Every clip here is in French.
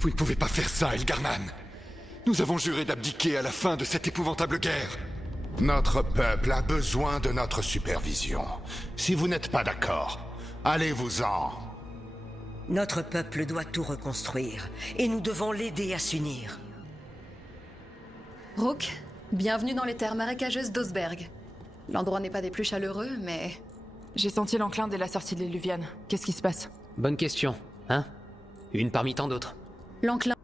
Vous ne pouvez pas faire ça, Elgarnan. Nous avons juré d'abdiquer à la fin de cette épouvantable guerre. Notre peuple a besoin de notre supervision. Si vous n'êtes pas d'accord, allez-vous-en. Notre peuple doit tout reconstruire, et nous devons l'aider à s'unir. Rook, bienvenue dans les terres marécageuses d'Osberg. L'endroit n'est pas des plus chaleureux, mais... J'ai senti l'enclin dès la sortie de l'Éluviane. Qu'est-ce qui se passe? Bonne question, hein? Une parmi tant d'autres. L'enclin...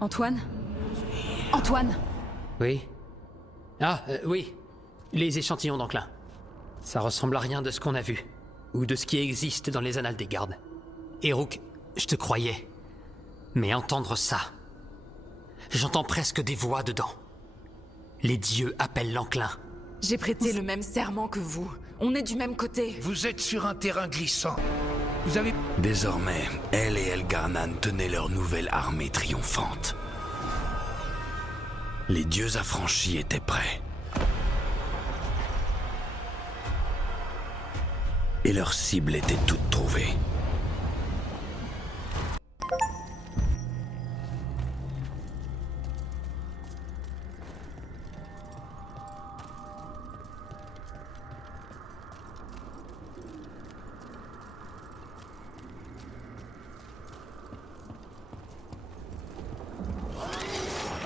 Antoine? Antoine! Oui? Ah, oui. Les échantillons d'enclin. Ça ressemble à rien de ce qu'on a vu. Ou de ce qui existe dans les annales des gardes. Et Rook, je te croyais. Mais entendre ça... J'entends presque des voix dedans. Les dieux appellent l'enclin. J'ai prêté le même serment que vous. On est du même côté. Vous êtes sur un terrain glissant. Vous avez... Désormais, elle et Elgarnan tenaient leur nouvelle armée triomphante. Les dieux affranchis étaient prêts. Et leur cible était toute trouvée.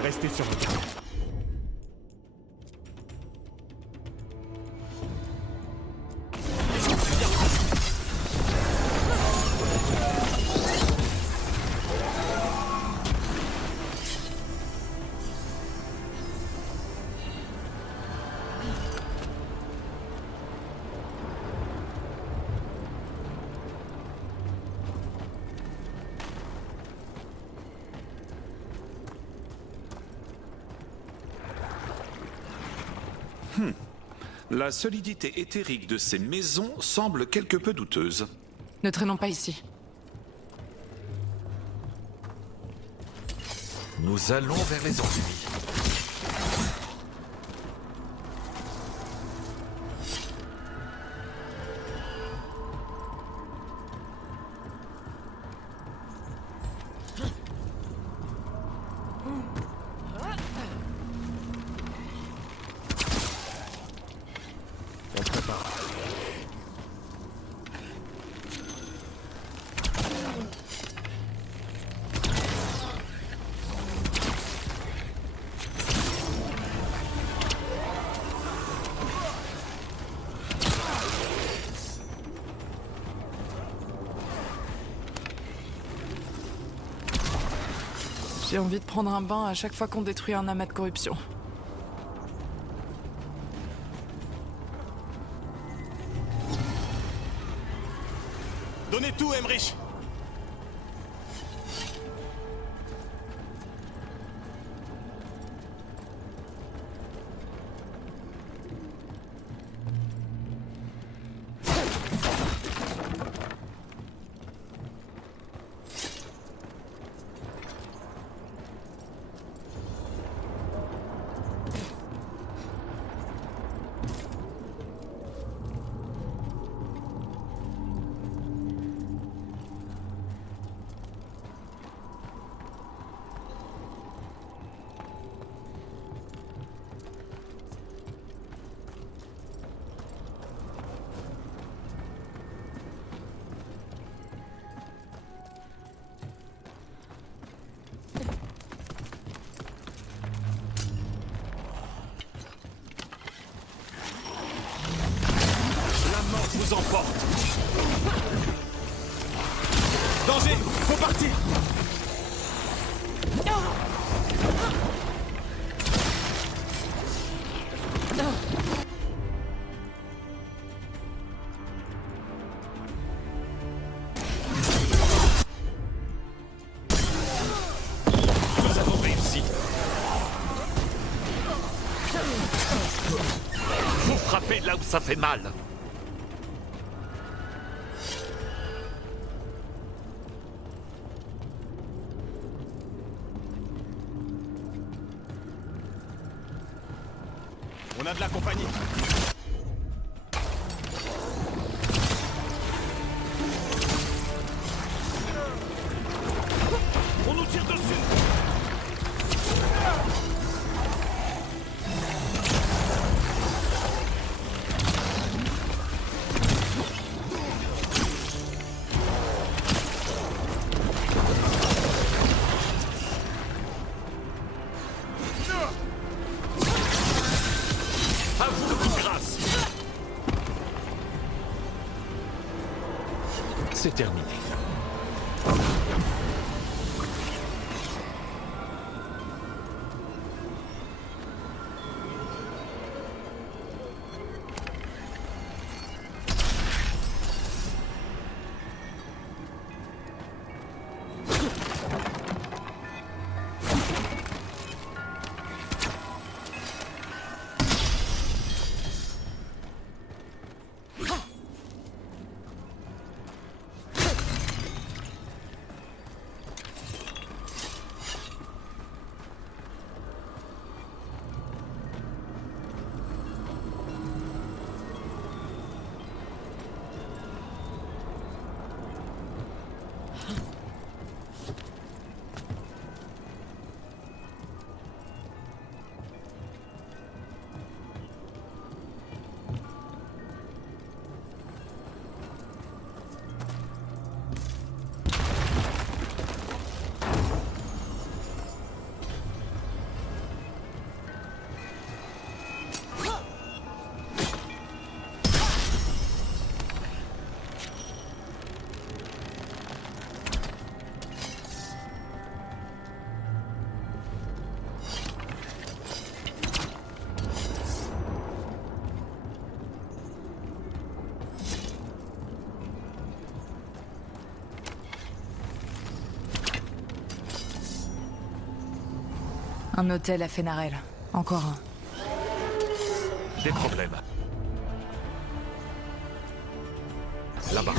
Restez sur votre garde. La solidité éthérique de ces maisons semble quelque peu douteuse. Ne traînons pas ici. Nous allons vers les ennemis. On prépare. J'ai envie de prendre un bain à chaque fois qu'on détruit un amas de corruption. Donnez tout, Emmerich! Vous emporte. Danger! Faut partir! Nous avons réussi. Vous frappez là où ça fait mal. On a de la compagnie. À vous le coup de grâce. C'est terminé. Un hôtel à Fenarel. Encore un. Des problèmes. Là-bas.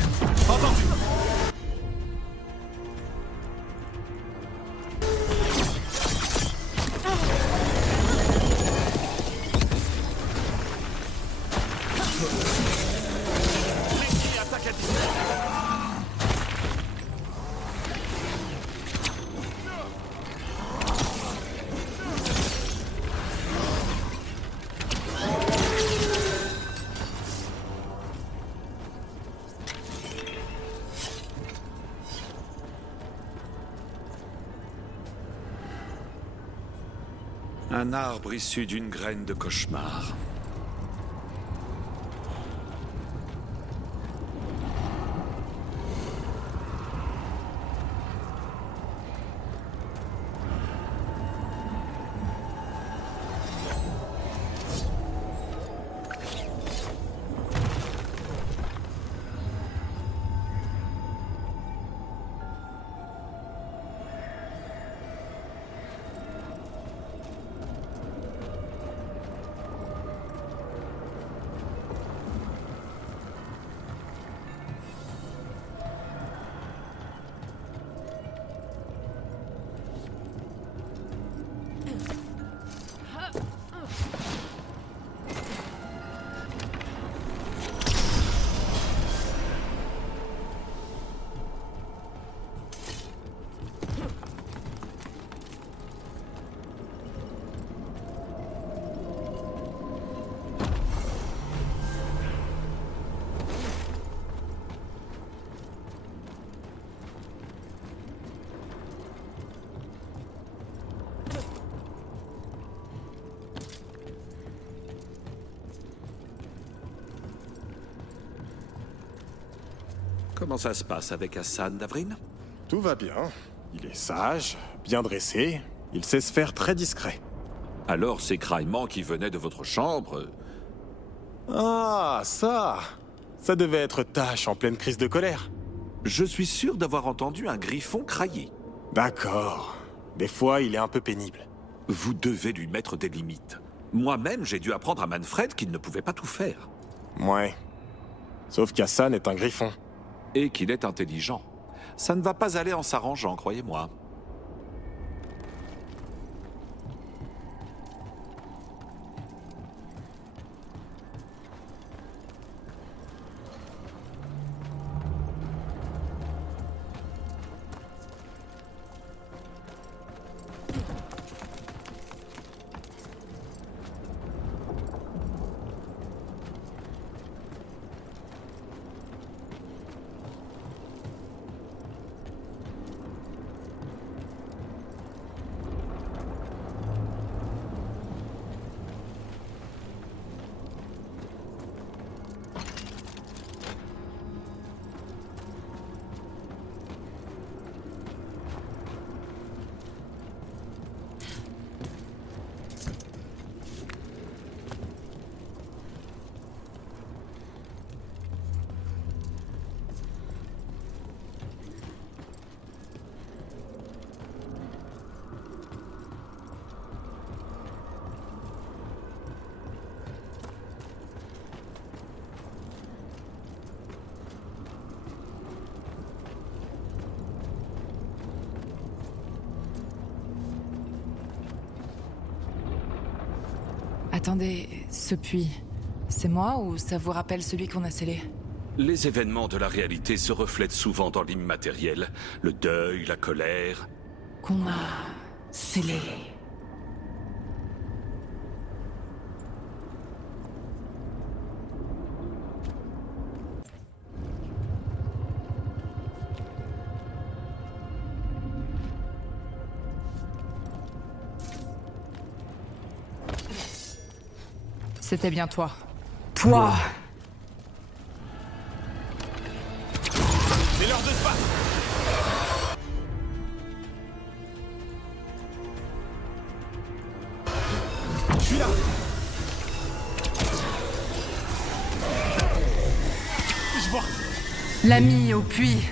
Entendu. L'ennemi attaque à distance. Un arbre issu d'une graine de cauchemar. Comment ça se passe avec Hassan, Davrin? Tout va bien. Il est sage, bien dressé, il sait se faire très discret. Alors ces craillements qui venaient de votre chambre... Ah, ça! Ça devait être Tash en pleine crise de colère. Je suis sûr d'avoir entendu un griffon crailler. D'accord. Des fois, il est un peu pénible. Vous devez lui mettre des limites. Moi-même, j'ai dû apprendre à Manfred qu'il ne pouvait pas tout faire. Ouais. Sauf qu'Hassan est un griffon. Et qu'il est intelligent. Ça ne va pas aller en s'arrangeant, croyez-moi. Attendez, ce puits, c'est moi ou ça vous rappelle celui qu'on a scellé? Les événements de la réalité se reflètent souvent dans l'immatériel. Le deuil, la colère. Qu'on a scellé. C'était bien toi. Toi! C'est l'heure de se battre. Je suis là. Je vois. L'ami au puits.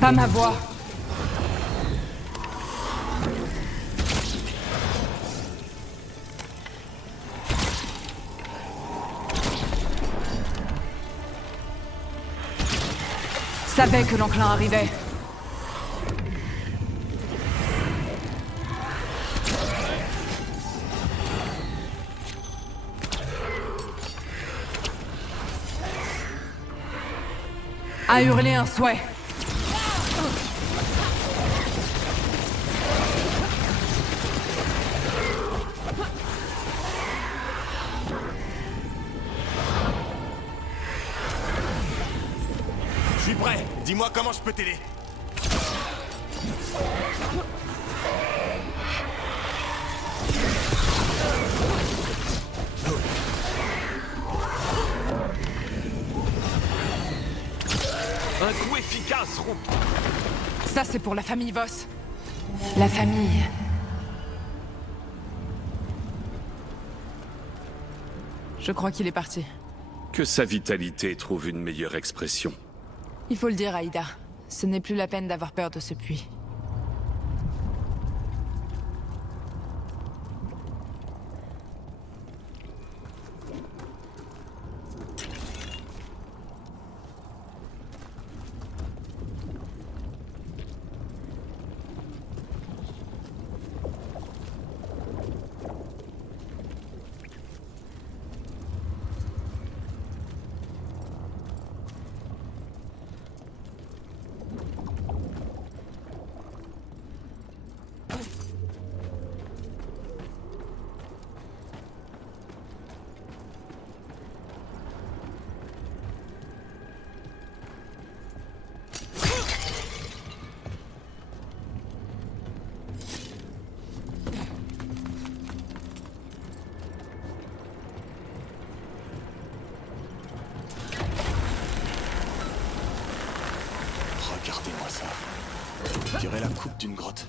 Pas ma voix. Savais que l'enclin arrivait. A hurler un souhait. Je suis prêt. Dis-moi comment je peux t'aider. Un coup efficace, Rook. Ça, c'est pour la famille Voss. La famille. Je crois qu'il est parti. Que sa vitalité trouve une meilleure expression. Il faut le dire, Aïda. Ce n'est plus la peine d'avoir peur de ce puits. Regardez-moi ça. On dirait la coupe d'une grotte.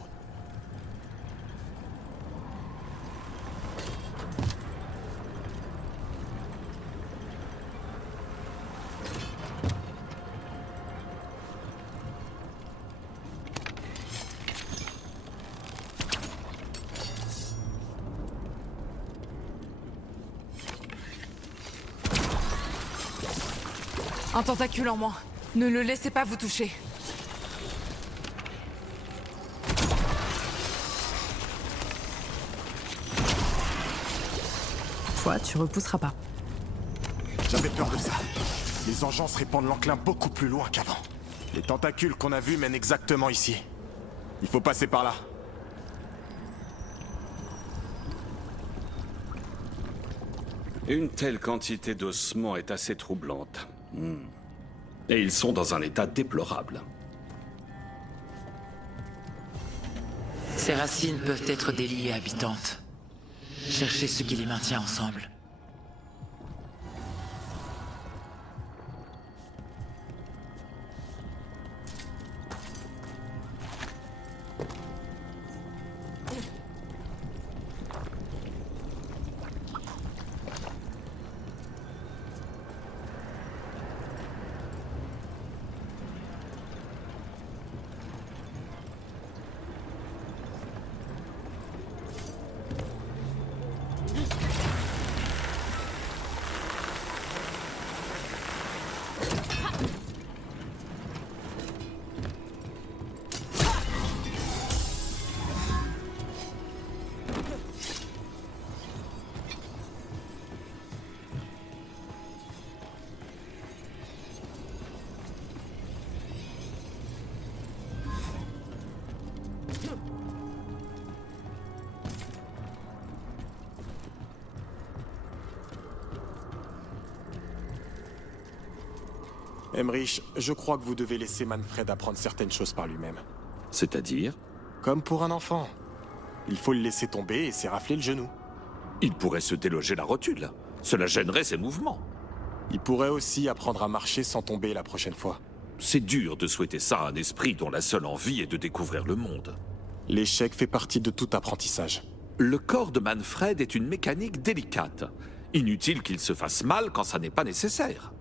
Un tentacule en moins. Ne le laissez pas vous toucher. Toi, tu repousseras pas. J'avais peur de ça. Les engences répandent l'enclin beaucoup plus loin qu'avant. Les tentacules qu'on a vus mènent exactement ici. Il faut passer par là. Une telle quantité d'ossements est assez troublante. Et ils sont dans un état déplorable. Ces racines peuvent être des liées habitantes. Cherchez ce qui les maintient ensemble. Emmerich, je crois que vous devez laisser Manfred apprendre certaines choses par lui-même. C'est-à-dire? Comme pour un enfant. Il faut le laisser tomber et s'érafler le genou. Il pourrait se déloger la rotule. Cela gênerait ses mouvements. Il pourrait aussi apprendre à marcher sans tomber la prochaine fois. C'est dur de souhaiter ça à un esprit dont la seule envie est de découvrir le monde. L'échec fait partie de tout apprentissage. Le corps de Manfred est une mécanique délicate. Inutile qu'il se fasse mal quand ça n'est pas nécessaire.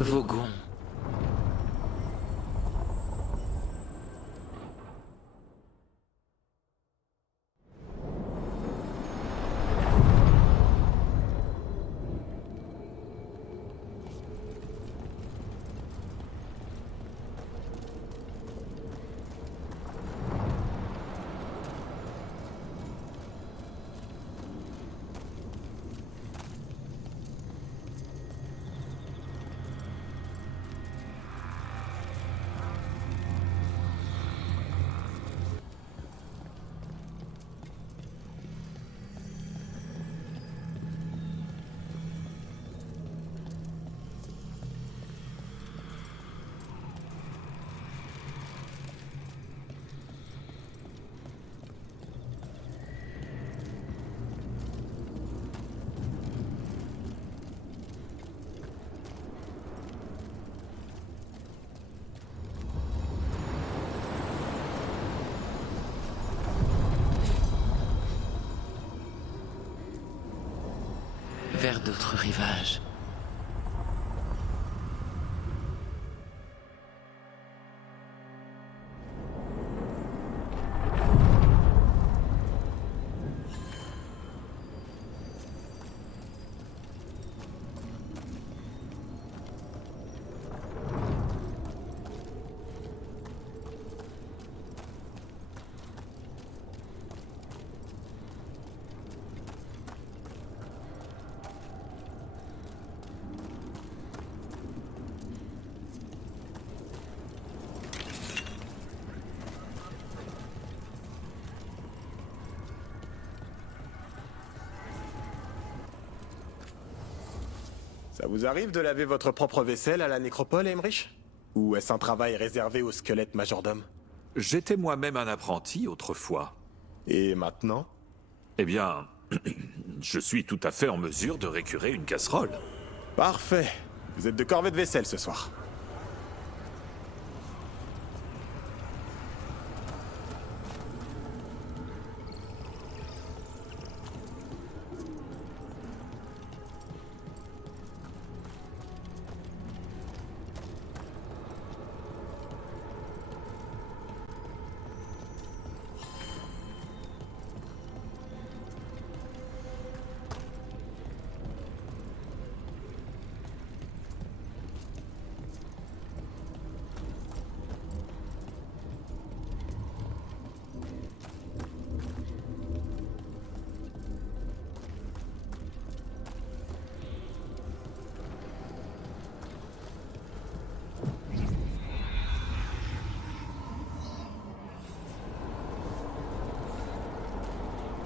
Vogon. Vers d'autres rivages. Ça vous arrive de laver votre propre vaisselle à la nécropole, Emmerich? Ou est-ce un travail réservé aux squelettes majordomes? J'étais moi-même un apprenti autrefois. Et maintenant? Eh bien, je suis tout à fait en mesure de récurer une casserole. Parfait. Vous êtes de corvée de vaisselle ce soir.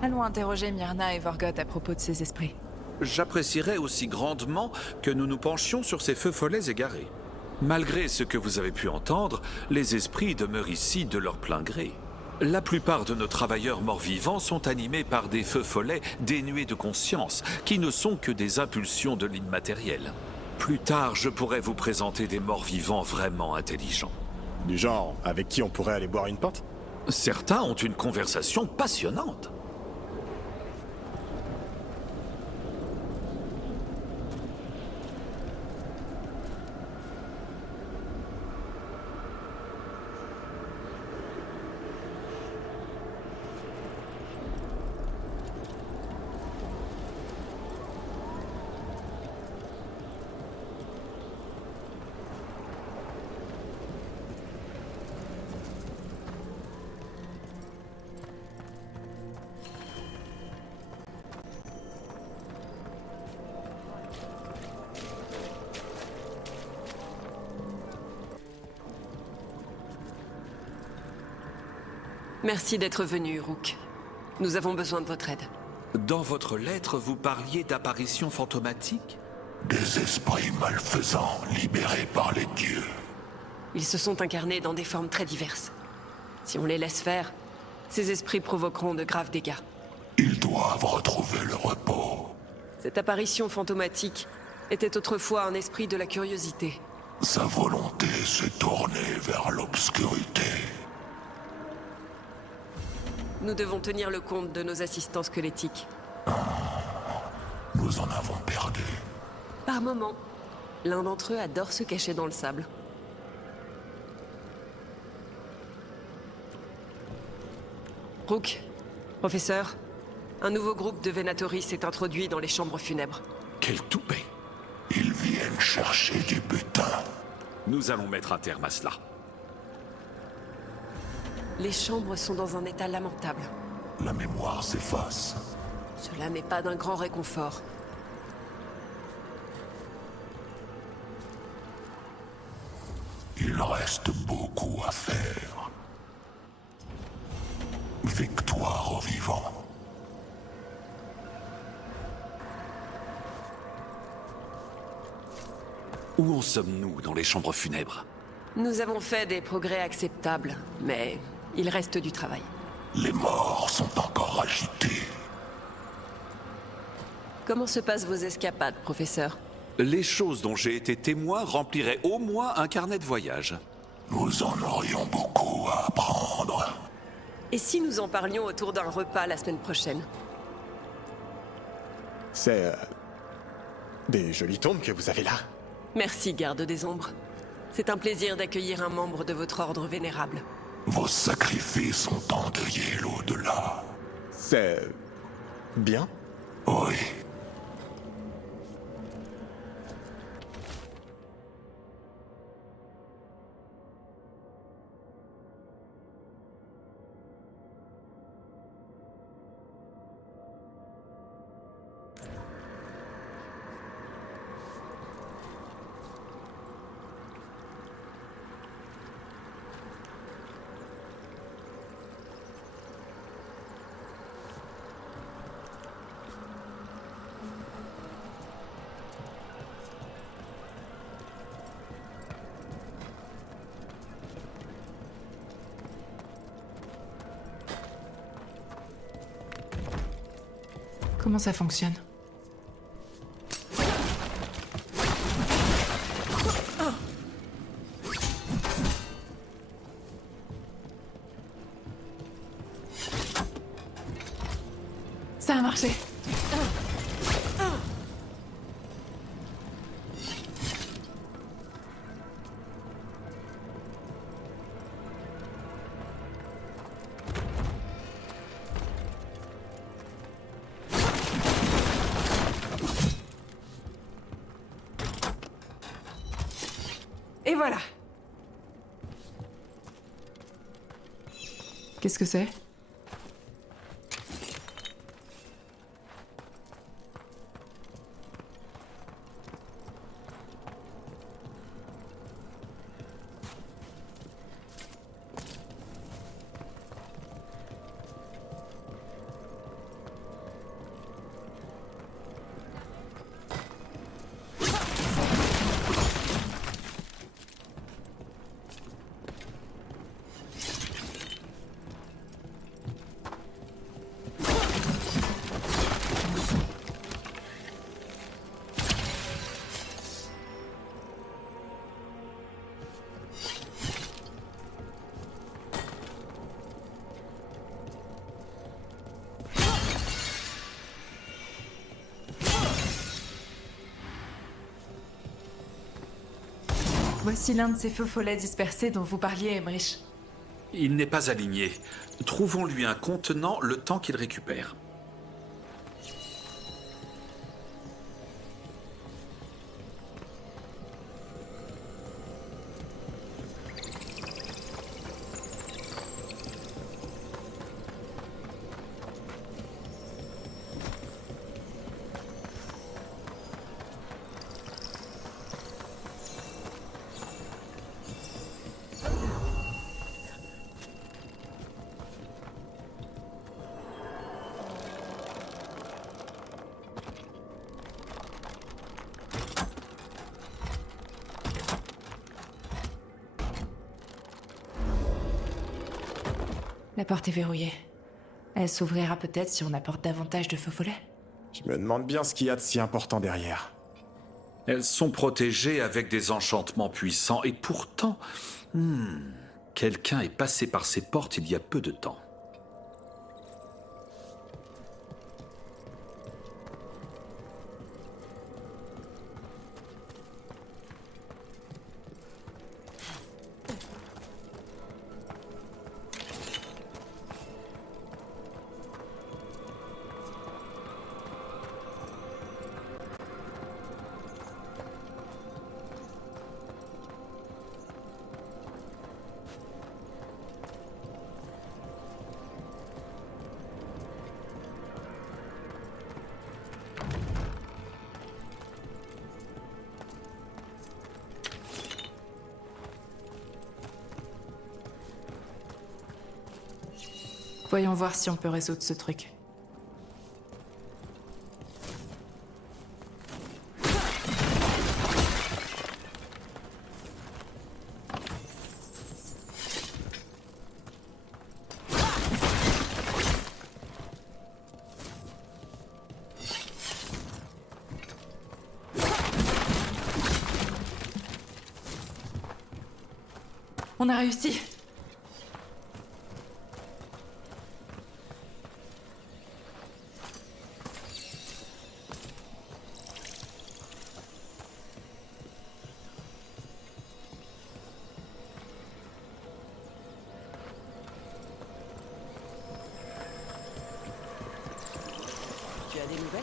Allons interroger Myrna et Vorgoth à propos de ces esprits. J'apprécierais aussi grandement que nous nous penchions sur ces feux follets égarés. Malgré ce que vous avez pu entendre, les esprits demeurent ici de leur plein gré. La plupart de nos travailleurs morts-vivants sont animés par des feux follets dénués de conscience, qui ne sont que des impulsions de l'immatériel. Plus tard, je pourrais vous présenter des morts-vivants vraiment intelligents. Du genre, avec qui on pourrait aller boire une pinte? Certains ont une conversation passionnante. Merci d'être venu, Rook. Nous avons besoin de votre aide. Dans votre lettre, vous parliez d'apparitions fantomatiques? Des esprits malfaisants libérés par les dieux. Ils se sont incarnés dans des formes très diverses. Si on les laisse faire, ces esprits provoqueront de graves dégâts. Ils doivent retrouver le repos. Cette apparition fantomatique était autrefois un esprit de la curiosité. Sa volonté s'est tournée vers l'obscurité. Nous devons tenir le compte de nos assistants squelettiques. Nous en avons perdu. Par moments, l'un d'entre eux adore se cacher dans le sable. Rook, professeur, un nouveau groupe de Venatori s'est introduit dans les chambres funèbres. Quel toupet! Ils viennent chercher du butin. Nous allons mettre un terme à cela. Les chambres sont dans un état lamentable. La mémoire s'efface. Cela n'est pas d'un grand réconfort. Il reste beaucoup à faire. Victoire aux vivants. Où en sommes-nous dans les chambres funèbres? Nous avons fait des progrès acceptables, mais il reste du travail. Les morts sont encore agités. Comment se passent vos escapades, professeur? Les choses dont j'ai été témoin rempliraient au moins un carnet de voyage. Nous en aurions beaucoup à apprendre. Et si nous en parlions autour d'un repas la semaine prochaine? C'est... des jolies tombes que vous avez là. Merci, garde des ombres. C'est un plaisir d'accueillir un membre de votre ordre vénérable. Vos sacrifices ont endeuillé l'au-delà. C'est... bien? Oui. Comment ça fonctionne? Ça a marché. Et voilà. Qu'est-ce que c'est? Voici l'un de ces feux follets dispersés dont vous parliez, Emmerich. Il n'est pas aligné. Trouvons-lui un contenant le temps qu'il récupère. La porte est verrouillée. Elle s'ouvrira peut-être si on apporte davantage de feux follets. Je me demande bien ce qu'il y a de si important derrière. Elles sont protégées avec des enchantements puissants et pourtant... quelqu'un est passé par ces portes il y a peu de temps. Voyons voir si on peut résoudre ce truc. On a réussi! Tu as des nouvelles?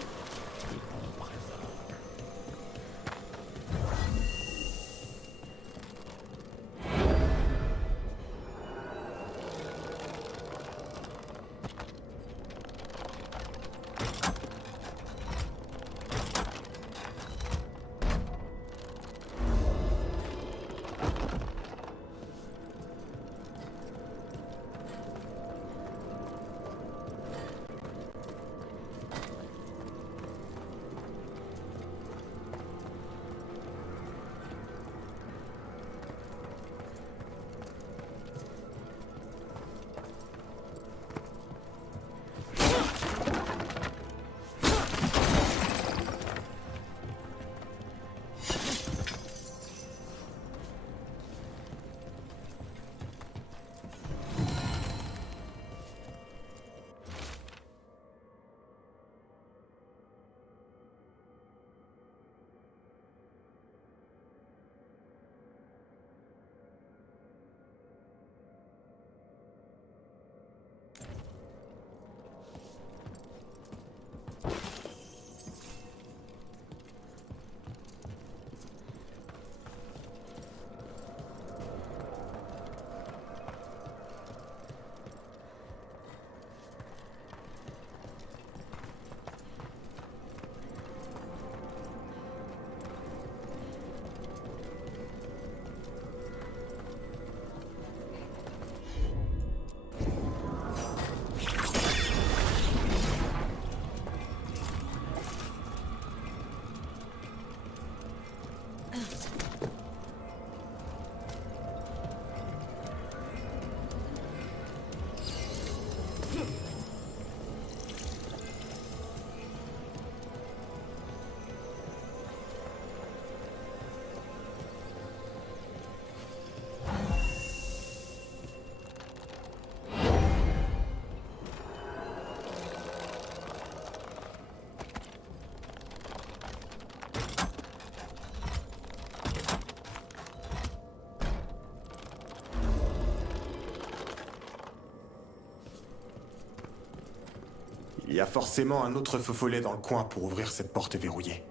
y a forcément un autre feu follet dans le coin pour ouvrir cette porte verrouillée.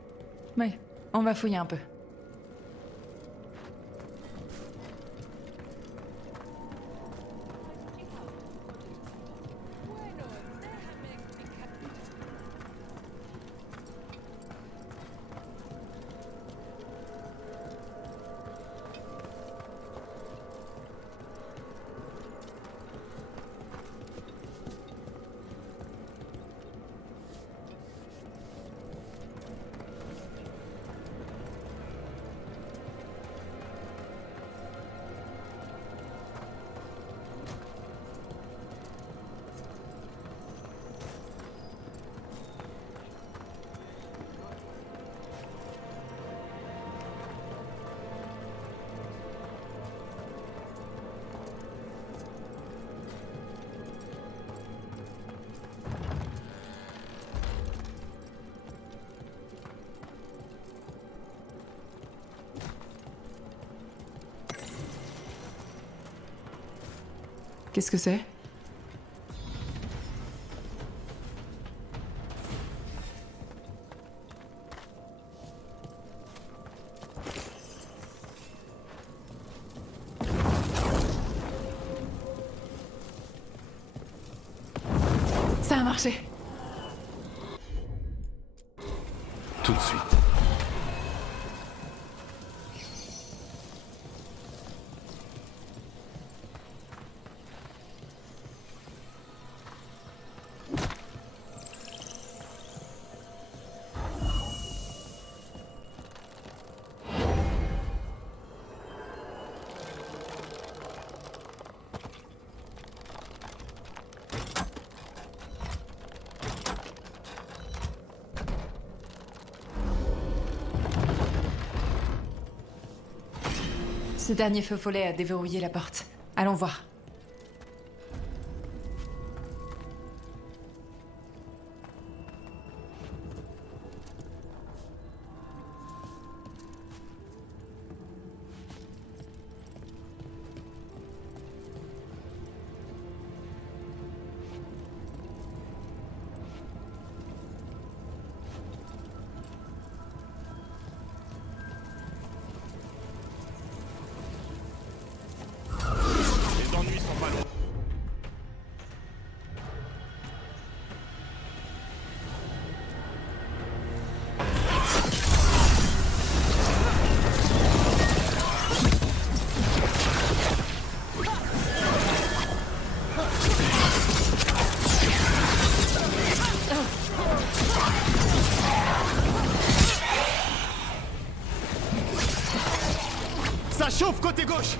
Ouais, on va fouiller un peu. Qu'est-ce que c'est? Ça a marché. Tout de suite. Ce dernier feu follet a déverrouillé la porte. Allons voir. Les ennuis sont pas longs. Ça chauffe côté gauche.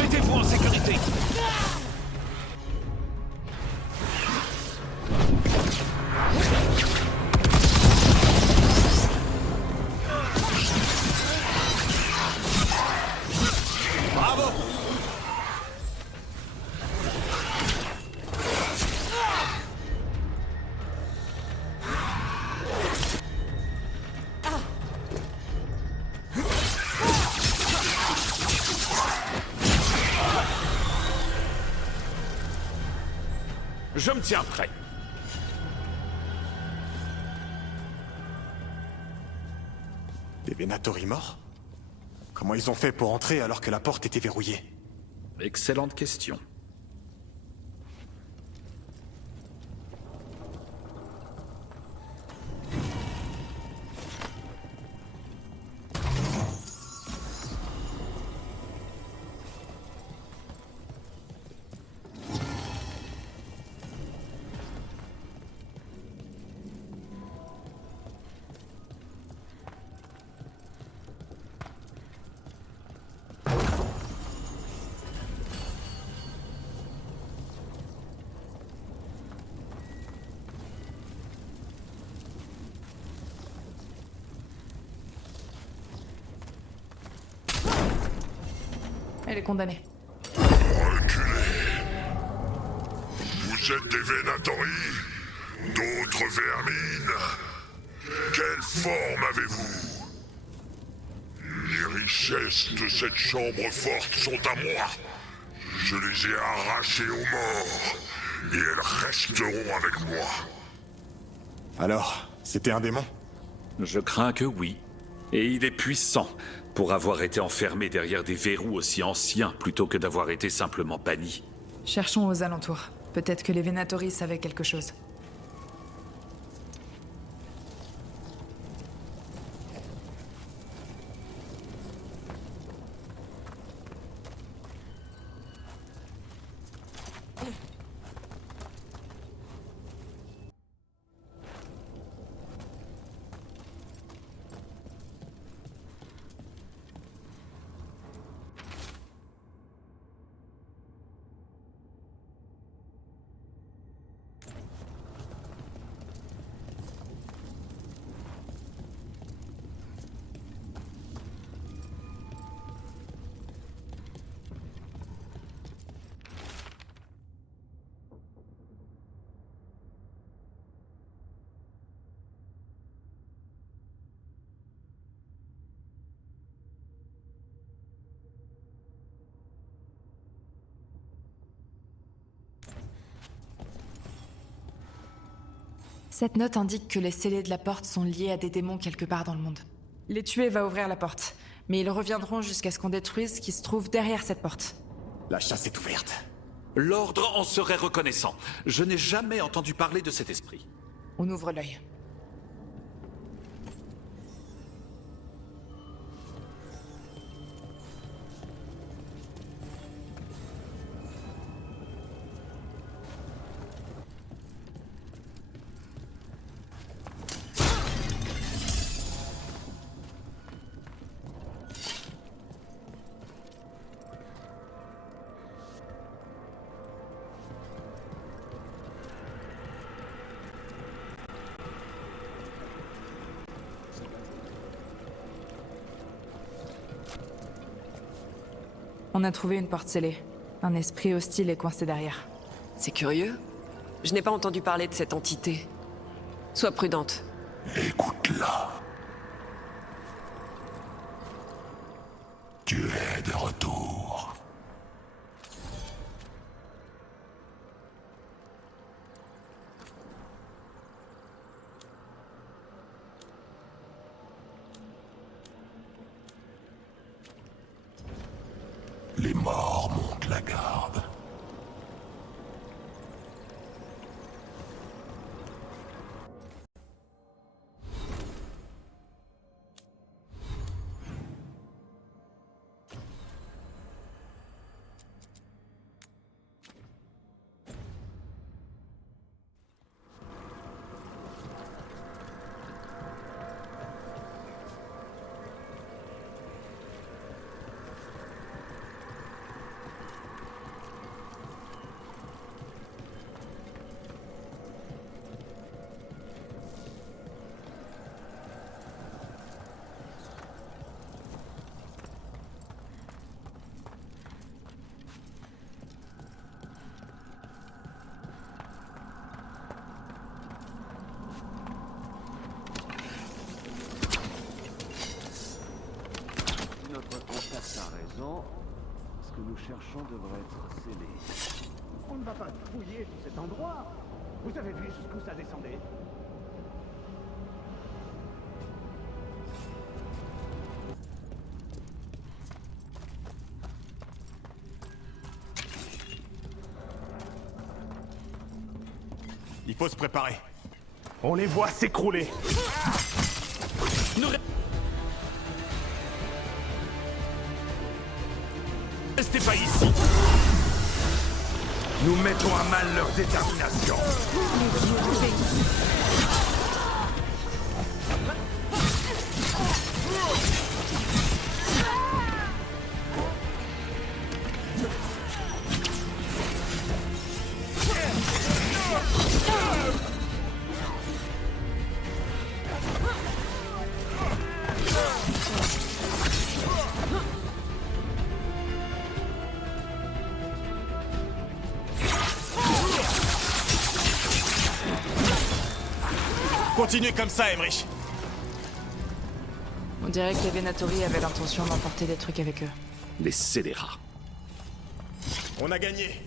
Mettez-vous en sécurité. Bravo. Je me tiens prêt. Des Venatori morts? Comment ils ont fait pour entrer alors que la porte était verrouillée? Excellente question. Elle est condamnée. Reculez. Vous êtes des Venatori? D'autres vermines? Quelle forme avez-vous? Les richesses de cette chambre forte sont à moi. Je les ai arrachées aux morts et elles resteront avec moi. Alors, c'était un démon? Je crains que oui. Et il est puissant pour avoir été enfermé derrière des verrous aussi anciens plutôt que d'avoir été simplement banni. Cherchons aux alentours. Peut-être que les Venatori savaient quelque chose. Cette note indique que les scellés de la porte sont liés à des démons quelque part dans le monde. Les tuer va ouvrir la porte, mais ils reviendront jusqu'à ce qu'on détruise ce qui se trouve derrière cette porte. La chasse est ouverte. L'ordre en serait reconnaissant. Je n'ai jamais entendu parler de cet esprit. On ouvre l'œil. On a trouvé une porte scellée. Un esprit hostile est coincé derrière. C'est curieux. Je n'ai pas entendu parler de cette entité. Sois prudente. Écoute-la. Tu es de retour. Les morts montent la garde. Notre contact a raison. Ce que nous cherchons devrait être scellé. On ne va pas fouiller tout cet endroit. Vous avez vu jusqu'où ça descendait? Il faut se préparer. On les voit s'écrouler. Restez pas ici. Nous mettons à mal leur détermination. Continuez comme ça, Emmerich. On dirait que les Venatori avaient l'intention d'emporter des trucs avec eux. Les scélérats. On a gagné.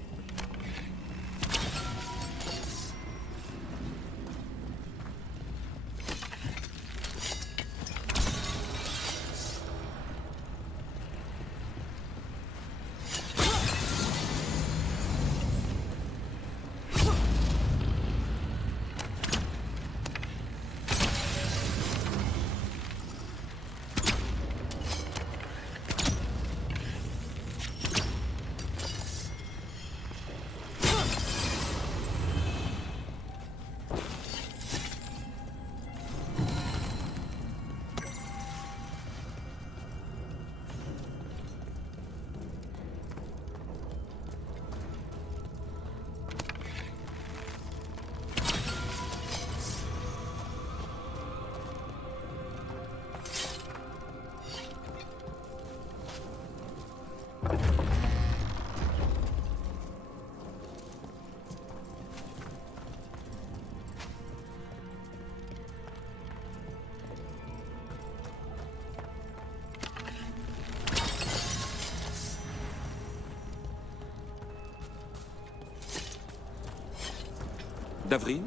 Davrin,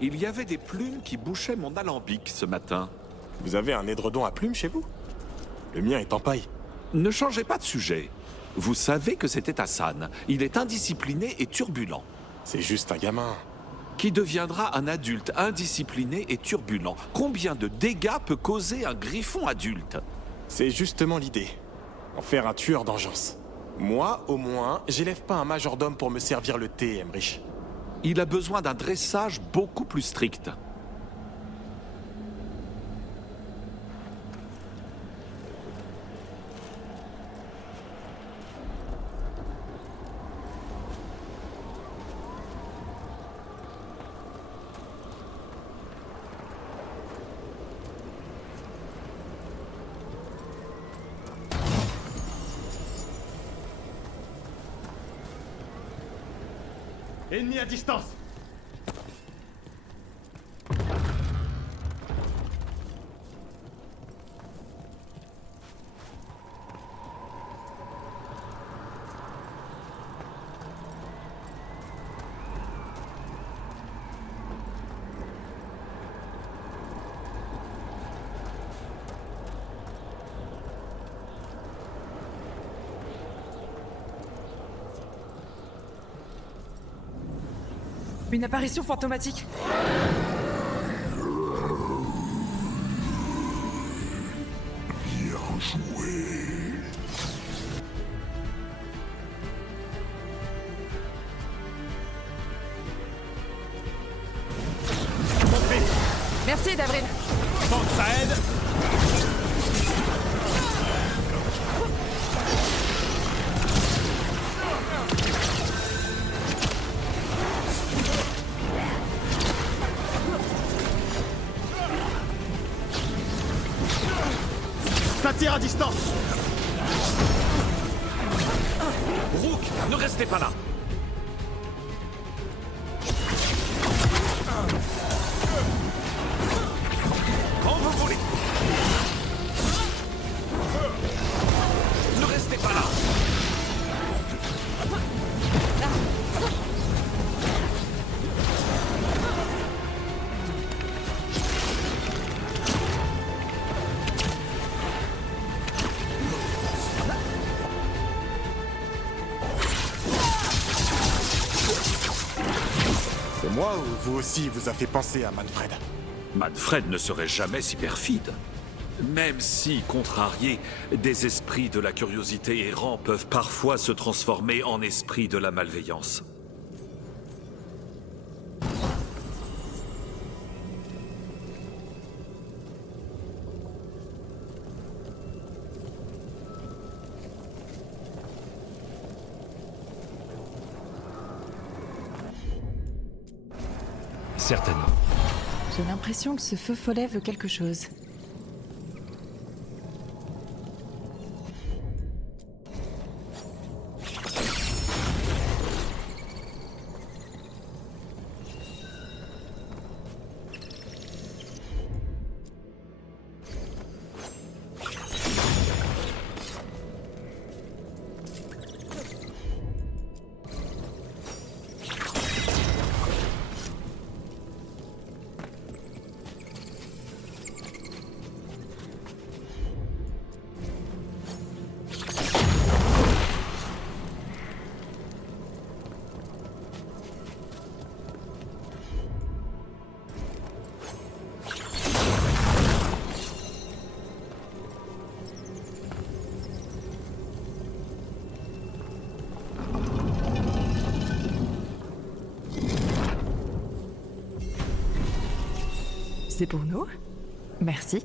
il y avait des plumes qui bouchaient mon alambic ce matin. Vous avez un édredon à plumes chez vous? Le mien est en paille. Ne changez pas de sujet. Vous savez que c'était Hassan. Il est indiscipliné et turbulent. C'est juste un gamin. Qui deviendra un adulte indiscipliné et turbulent? Combien de dégâts peut causer un griffon adulte? C'est justement l'idée. En faire un tueur d'engeance. Moi, au moins, j'élève pas un majordome pour me servir le thé, Emmerich. Il a besoin d'un dressage beaucoup plus strict. Ennemi à distance! Une apparition fantomatique. Bien joué. Merci, Davrin. Tant que ça aide! Ça tire à distance! Rook, ne restez pas là! Quand vous voulez! Ne restez pas là! C'est moi ou vous aussi vous a fait penser à Manfred? Manfred ne serait jamais si perfide. Même si, contrariés, des esprits de la curiosité errants peuvent parfois se transformer en esprits de la malveillance. Certainement. J'ai l'impression que ce feu follet veut quelque chose. C'est pour nous. Merci.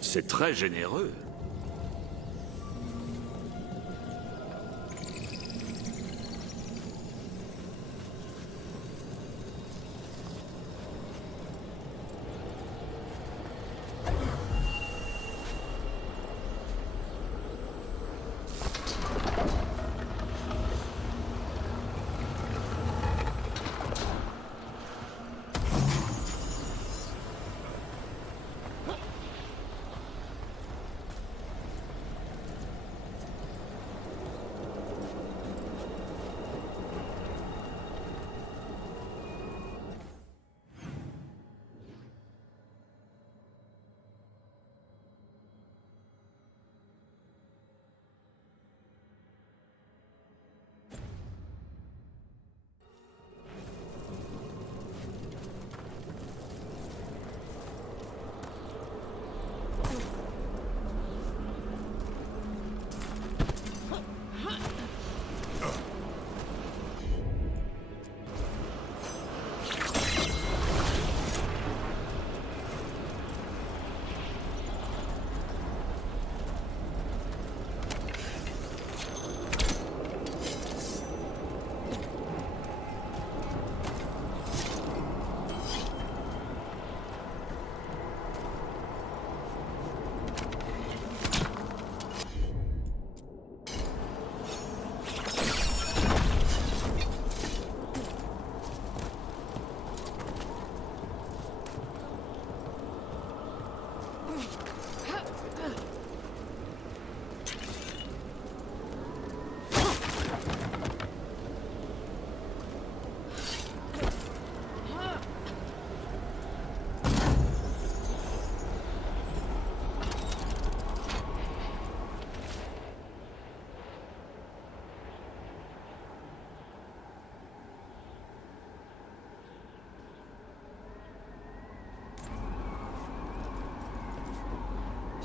C'est très généreux.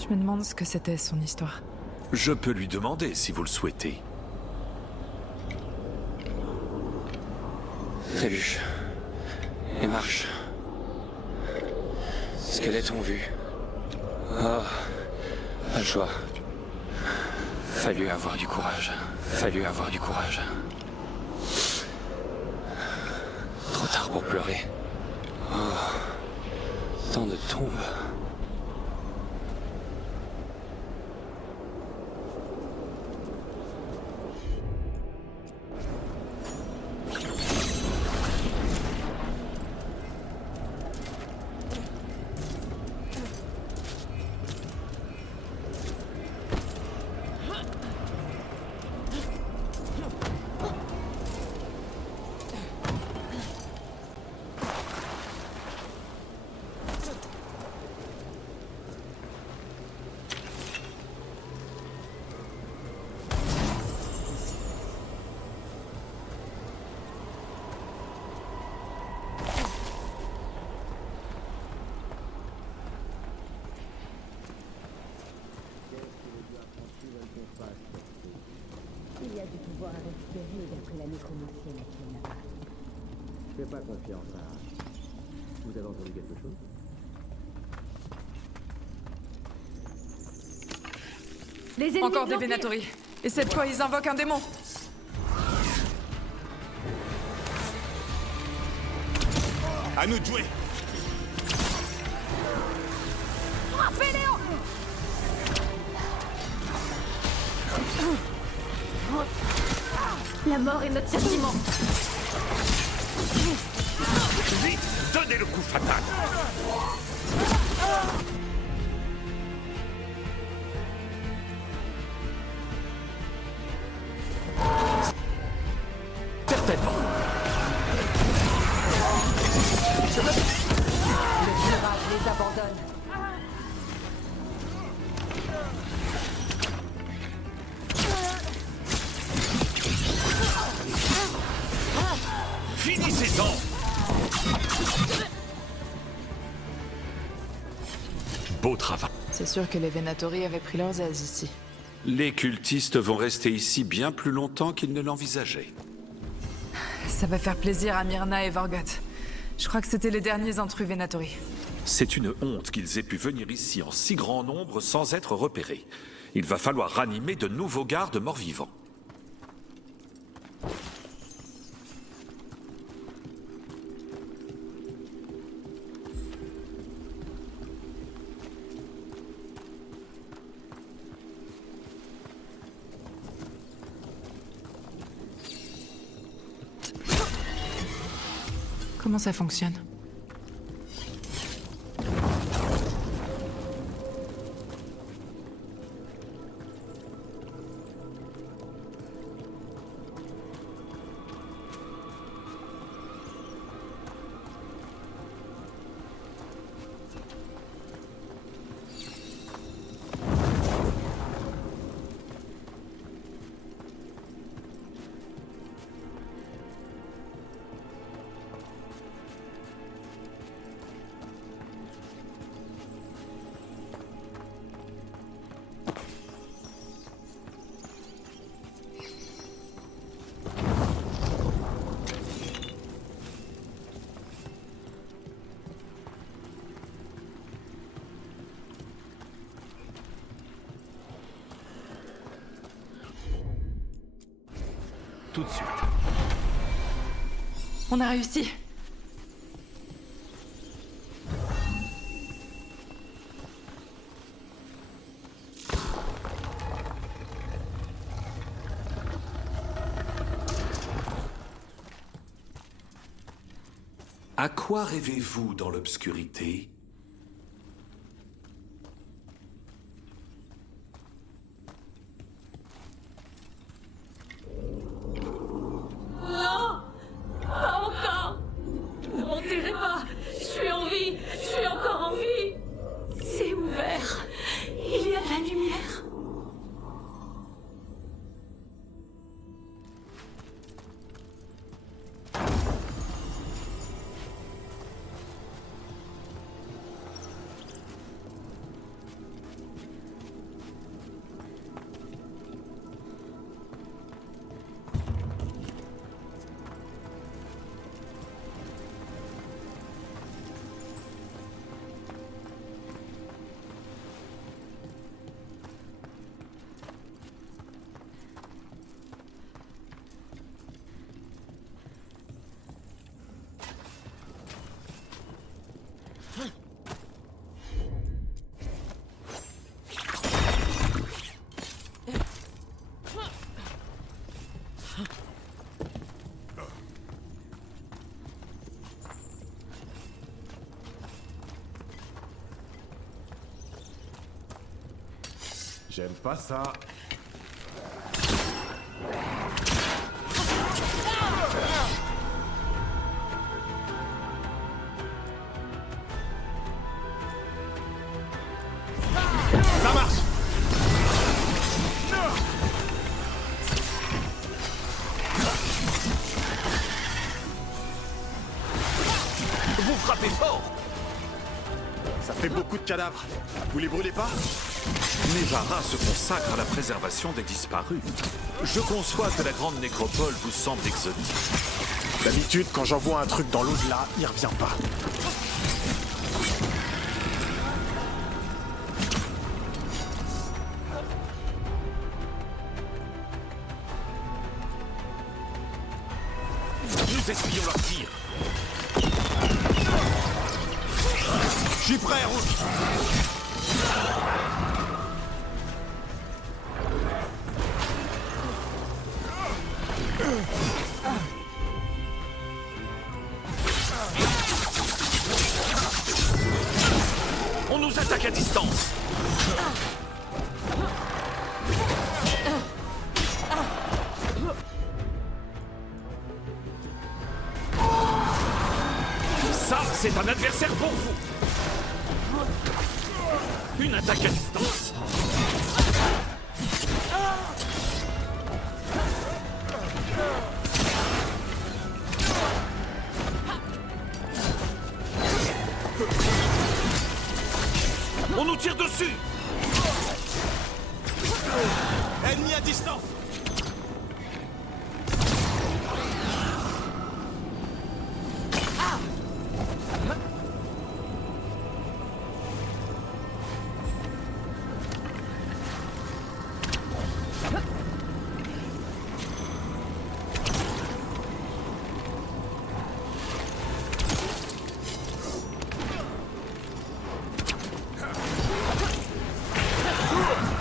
Je me demande ce que c'était son histoire. Je peux lui demander si vous le souhaitez. Salut. Et marche. Squelettes ont vu. Oh, pas de joie. Fallu avoir du courage. Fallu avoir du courage. Trop tard pour pleurer. Oh, tant de tombes. Il y a du pouvoir à récupérer d'après la nécromancienne à qui on a parlé. Je fais pas confiance à... Vous avez entendu quelque chose? Les ennemis Encore des Venatori. Et cette fois, ils invoquent un démon. À nous de jouer. Frappez-les! La mort est notre châtiment. Vite, donnez le coup fatal. Certainement. Le virage les abandonne. Finissez-en. Beau travail. C'est sûr que les Venatori avaient pris leurs aises ici. Les cultistes vont rester ici bien plus longtemps qu'ils ne l'envisageaient. Ça va faire plaisir à Myrna et Vorgoth. Je crois que c'était les derniers intrus Venatori. C'est une honte qu'ils aient pu venir ici en si grand nombre sans être repérés. Il va falloir ranimer de nouveaux gardes morts-vivants. Comment ça fonctionne? Tout de suite. On a réussi. À quoi rêvez-vous dans l'obscurité ? Non! Pas encore! Ne m'enterrez pas! Je suis en vie! Je suis encore en vie! C'est ouvert! Il y a de la lumière! J'aime pas ça. Ça marche. Vous frappez fort! Ça fait beaucoup de cadavres. Vous les brûlez pas? Nevarra se consacre à la préservation des disparus. Je conçois que la grande nécropole vous semble exotique. D'habitude, quand j'envoie un truc dans l'au-delà, il revient pas. Nous essuyons leur tir. Je suis prêt, Rook. On nous attaque à distance. Ça, c'est un adversaire pour vous. Une attaque à distance. On nous tire dessus. Ennemi à distance.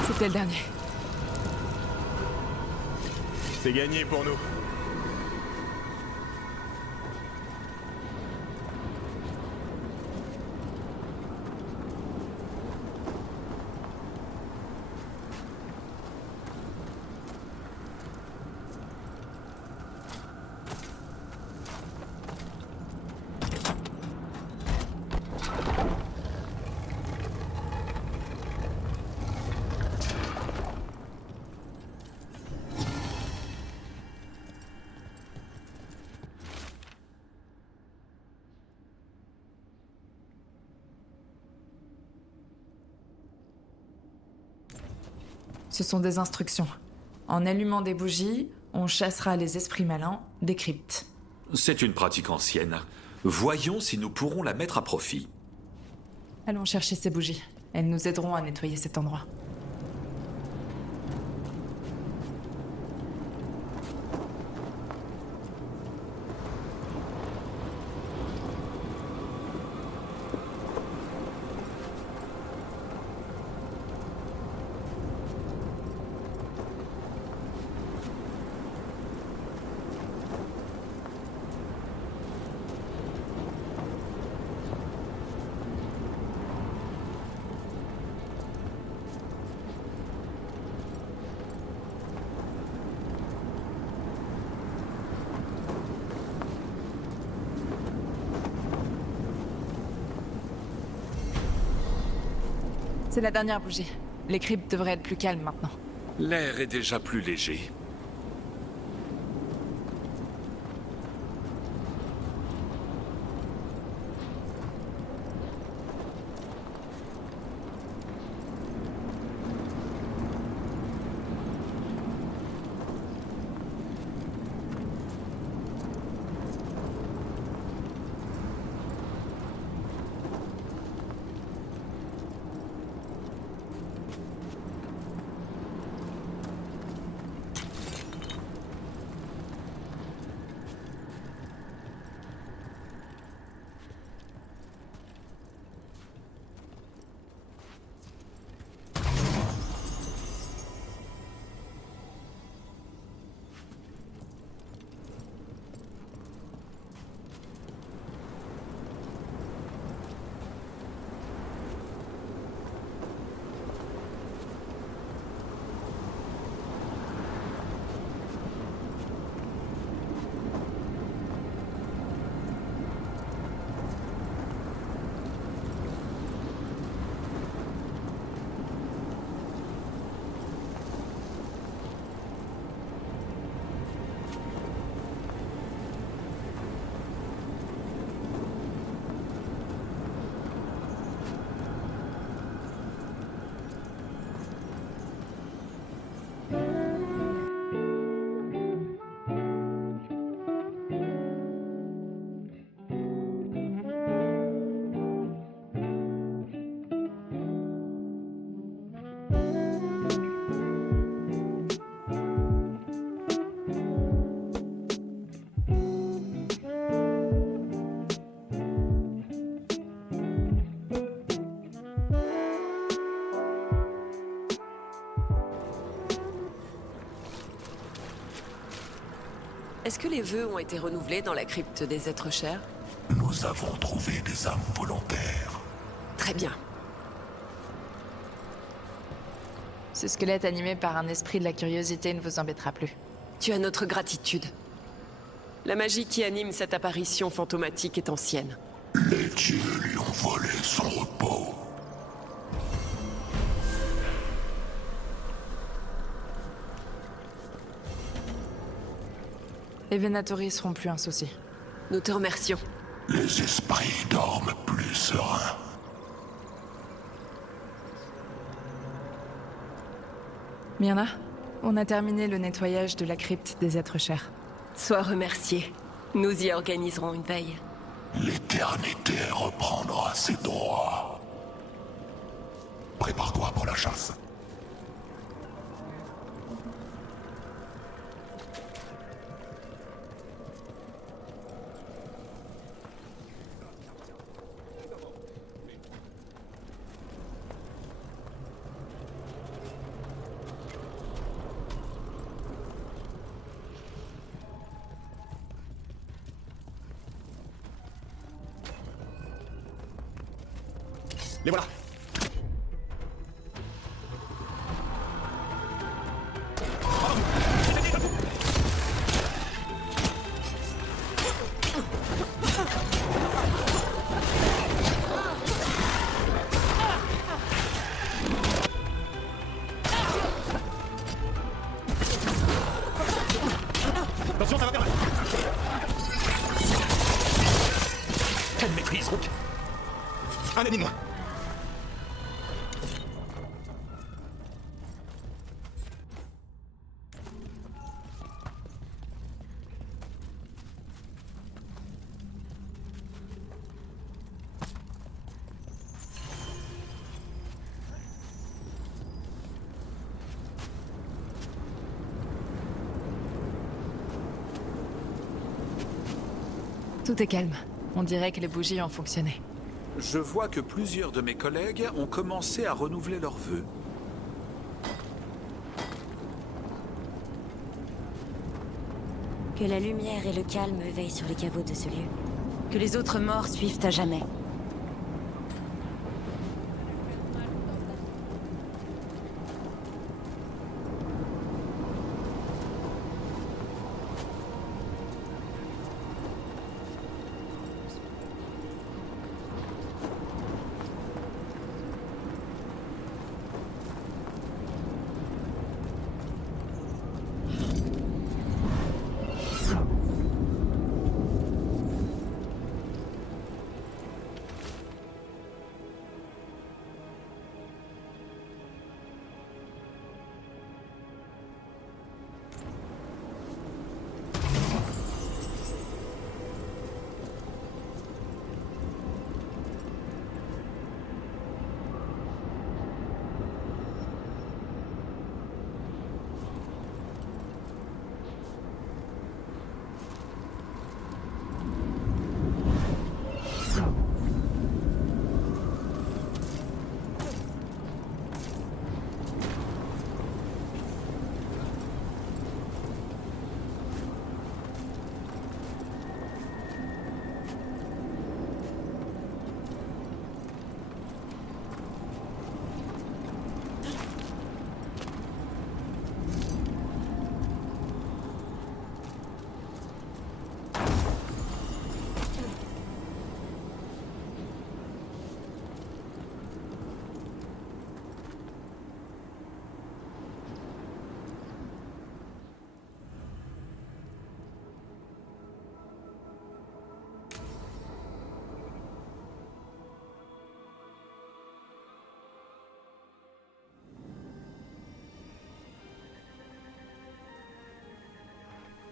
C'était le dernier. C'est gagné pour nous. Ce sont des instructions. En allumant des bougies, on chassera les esprits malins des cryptes. C'est une pratique ancienne. Voyons si nous pourrons la mettre à profit. Allons chercher ces bougies. Elles nous aideront à nettoyer cet endroit. C'est la dernière bougie. Les cryptes devraient être plus calmes maintenant. L'air est déjà plus léger. Est-ce que les vœux ont été renouvelés dans la crypte des êtres chers? Nous avons trouvé des âmes volontaires. Très bien. Ce squelette animé par un esprit de la curiosité ne vous embêtera plus. Tu as notre gratitude. La magie qui anime cette apparition fantomatique est ancienne. Les dieux lui ont volé son repos. Les Venatori seront plus un souci. Nous te remercions. Les esprits dorment plus sereins. Myrna, on a terminé le nettoyage de la crypte des êtres chers. Sois remercié. Nous y organiserons une veille. L'éternité reprendra ses droits. Prépare-toi pour la chasse. Les voilà. Attention, ça va faire mal. Quelle maîtrise, Rook! Un ennemi de moins. Tout est calme. On dirait que les bougies ont fonctionné. Je vois que plusieurs de mes collègues ont commencé à renouveler leurs vœux. Que la lumière et le calme veillent sur les caveaux de ce lieu. Que les autres morts suivent à jamais.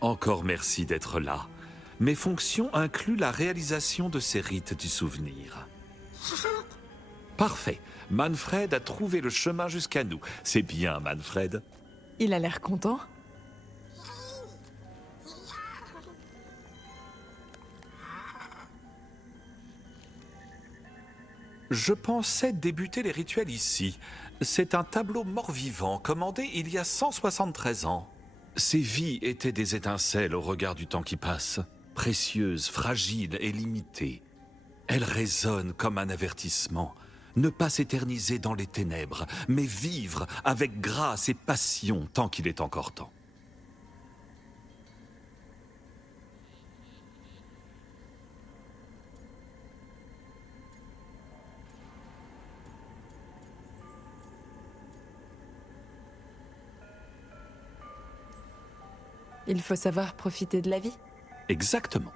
Encore merci d'être là. Mes fonctions incluent la réalisation de ces rites du souvenir. Parfait. Manfred a trouvé le chemin jusqu'à nous. C'est bien, Manfred. Il a l'air content. Je pensais débuter les rituels ici. C'est un tableau mort-vivant commandé il y a 173 ans. Ces vies étaient des étincelles au regard du temps qui passe, précieuses, fragiles et limitées. Elles résonnent comme un avertissement. Ne pas s'éterniser dans les ténèbres, mais vivre avec grâce et passion tant qu'il est encore temps. Il faut savoir profiter de la vie. Exactement.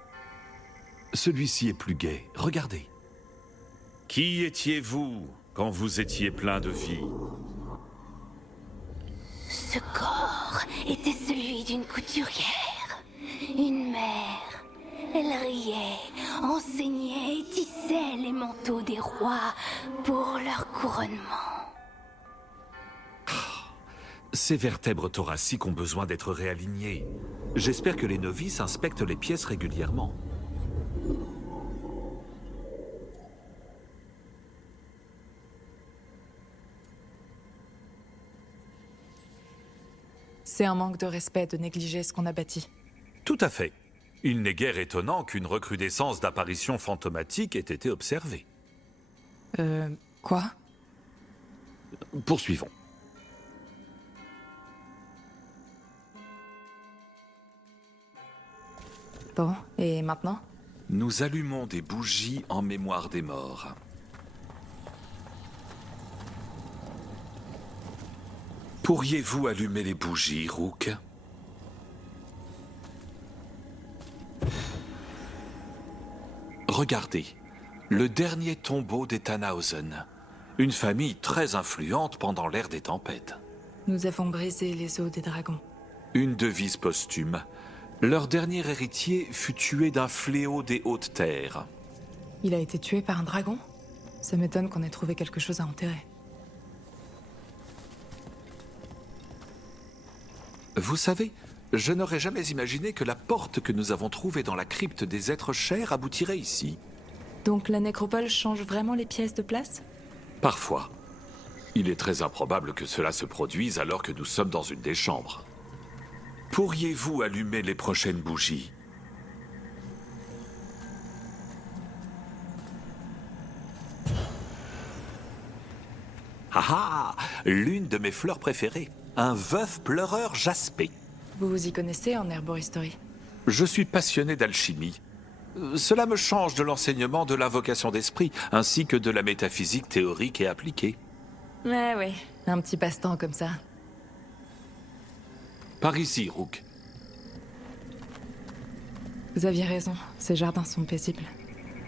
Celui-ci est plus gai. Regardez. Qui étiez-vous quand vous étiez plein de vie? Ce corps était celui d'une couturière, une mère. Elle riait, enseignait et tissait les manteaux des rois pour leur couronnement. Ces vertèbres thoraciques ont besoin d'être réalignées. J'espère que les novices inspectent les pièces régulièrement. C'est un manque de respect de négliger ce qu'on a bâti. Tout à fait. Il n'est guère étonnant qu'une recrudescence d'apparitions fantomatiques ait été observée. Quoi? Poursuivons. Bon, et maintenant? Nous allumons des bougies en mémoire des morts. Pourriez-vous allumer les bougies, Rook? Regardez, le dernier tombeau des Tannhausen. Une famille très influente pendant l'ère des tempêtes. Nous avons brisé les os des dragons. Une devise posthume. Leur dernier héritier fut tué d'un fléau des hautes terres. Il a été tué par un dragon? Ça m'étonne qu'on ait trouvé quelque chose à enterrer. Vous savez, je n'aurais jamais imaginé que la porte que nous avons trouvée dans la crypte des êtres chers aboutirait ici. Donc la nécropole change vraiment les pièces de place? Parfois. Il est très improbable que cela se produise alors que nous sommes dans une des chambres. Pourriez-vous allumer les prochaines bougies? Ah ah! L'une de mes fleurs préférées. Un veuf pleureur jaspé. Vous vous y connaissez en herboristerie? Je suis passionné d'alchimie. Cela me change de l'enseignement de l'invocation d'esprit, ainsi que de la métaphysique théorique et appliquée. Ouais. Un petit passe-temps comme ça. Par ici, Rook. Vous aviez raison, ces jardins sont paisibles.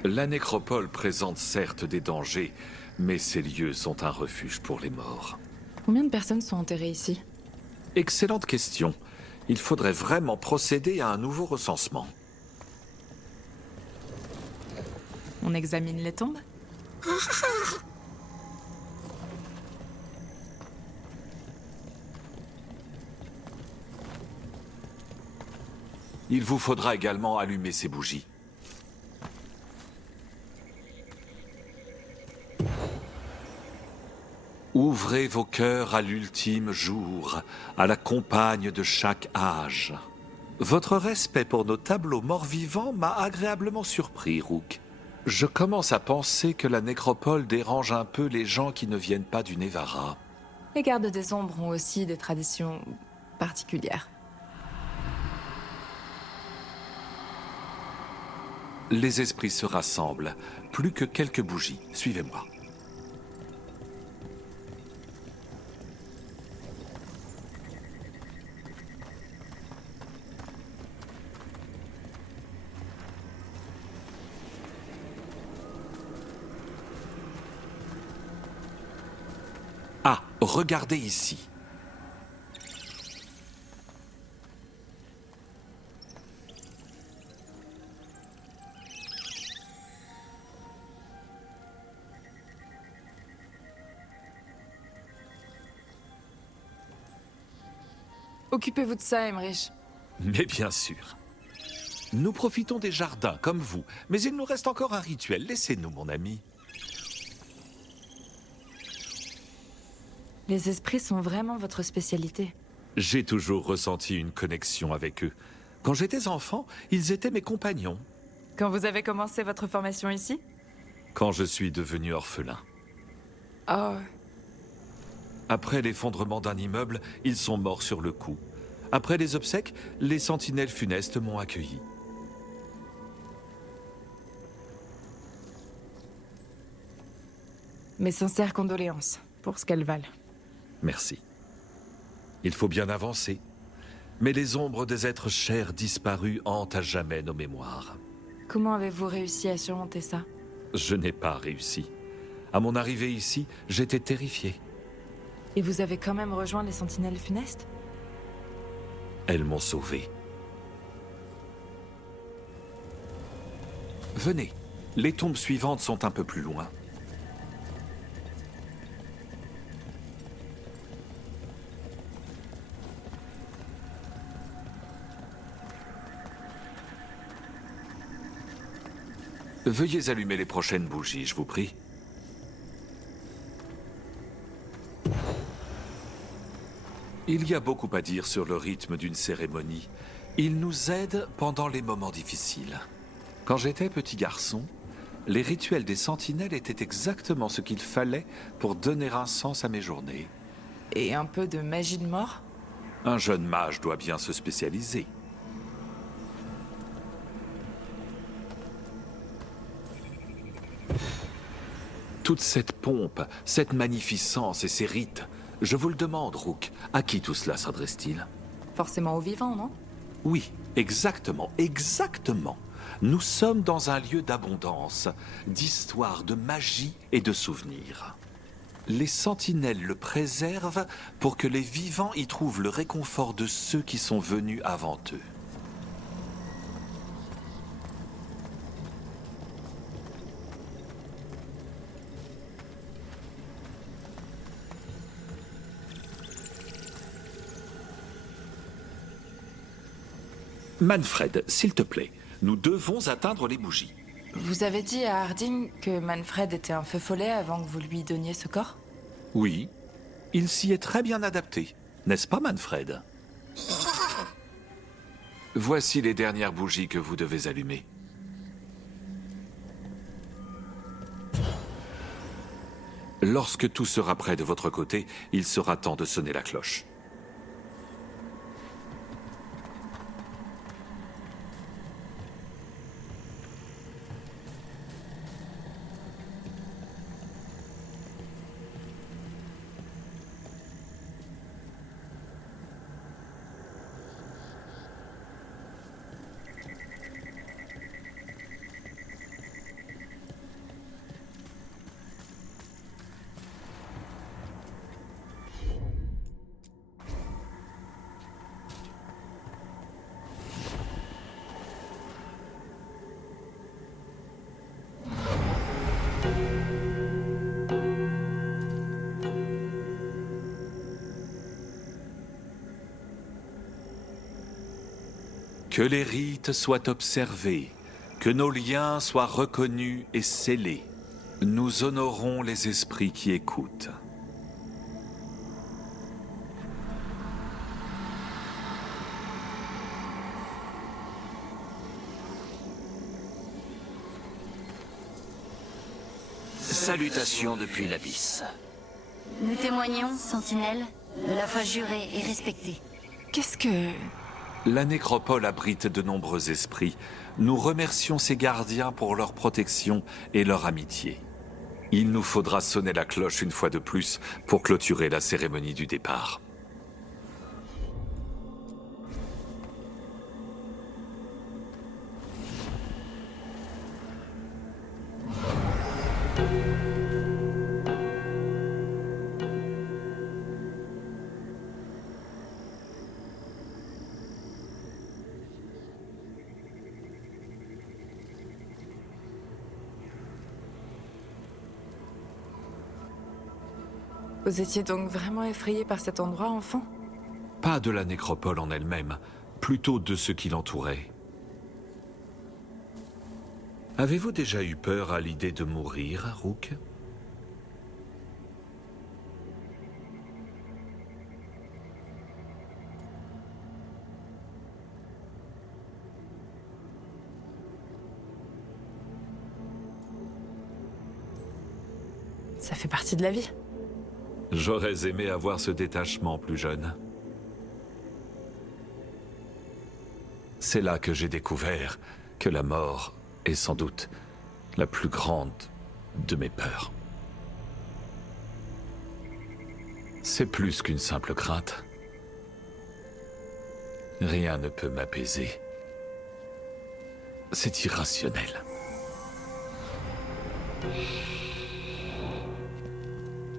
La nécropole présente certes des dangers, mais ces lieux sont un refuge pour les morts. Combien de personnes sont enterrées ici? Excellente question. Il faudrait vraiment procéder à un nouveau recensement. On examine les tombes? Il vous faudra également allumer ces bougies. Ouvrez vos cœurs à l'ultime jour, à la compagne de chaque âge. Votre respect pour nos tableaux morts-vivants m'a agréablement surpris, Rook. Je commence à penser que la nécropole dérange un peu les gens qui ne viennent pas du Nevarra. Les gardes des ombres ont aussi des traditions particulières. Les esprits se rassemblent. Plus que quelques bougies. Suivez-moi. Ah, regardez ici. Occupez-vous de ça, Emmerich. Mais bien sûr. Nous profitons des jardins, comme vous. Mais il nous reste encore un rituel. Laissez-nous, mon ami. Les esprits sont vraiment votre spécialité. J'ai toujours ressenti une connexion avec eux. Quand j'étais enfant, ils étaient mes compagnons. Quand vous avez commencé votre formation ici? Quand je suis devenu orphelin. Oh. Après l'effondrement d'un immeuble, ils sont morts sur le coup. Après les obsèques, les sentinelles funestes m'ont accueilli. Mes sincères condoléances pour ce qu'elles valent. Merci. Il faut bien avancer. Mais les ombres des êtres chers disparus hantent à jamais nos mémoires. Comment avez-vous réussi à surmonter ça? Je n'ai pas réussi. À mon arrivée ici, j'étais terrifié. Et vous avez quand même rejoint les sentinelles funestes? Elles m'ont sauvé. Venez, les tombes suivantes sont un peu plus loin. Veuillez allumer les prochaines bougies, je vous prie. Il y a beaucoup à dire sur le rythme d'une cérémonie. Il nous aide pendant les moments difficiles. Quand j'étais petit garçon, les rituels des sentinelles étaient exactement ce qu'il fallait pour donner un sens à mes journées. Et un peu de magie de mort? Un jeune mage doit bien se spécialiser. Toute cette pompe, cette magnificence et ces rites, je vous le demande, Rook, à qui tout cela s'adresse-t-il? Forcément aux vivants, non? Oui, exactement, exactement. Nous sommes dans un lieu d'abondance, d'histoire, de magie et de souvenirs. Les sentinelles le préservent pour que les vivants y trouvent le réconfort de ceux qui sont venus avant eux. Manfred, s'il te plaît, nous devons atteindre les bougies. Vous avez dit à Harding que Manfred était un feu follet avant que vous lui donniez ce corps? Oui, il s'y est très bien adapté, n'est-ce pas, Manfred? Voici les dernières bougies que vous devez allumer. Lorsque tout sera prêt de votre côté, il sera temps de sonner la cloche. Que les rites soient observés, que nos liens soient reconnus et scellés. Nous honorons les esprits qui écoutent. Salutations depuis l'abysse. Nous témoignons, sentinelle, de la foi jurée et respectée. Qu'est-ce que... La nécropole abrite de nombreux esprits. Nous remercions ses gardiens pour leur protection et leur amitié. Il nous faudra sonner la cloche une fois de plus pour clôturer la cérémonie du départ. Vous étiez donc vraiment effrayé par cet endroit, enfant? Pas de la nécropole en elle-même, plutôt de ce qui l'entourait. Avez-vous déjà eu peur à l'idée de mourir, Rook? Ça fait partie de la vie. J'aurais aimé avoir ce détachement plus jeune. C'est là que j'ai découvert que la mort est sans doute la plus grande de mes peurs. C'est plus qu'une simple crainte. Rien ne peut m'apaiser. C'est irrationnel.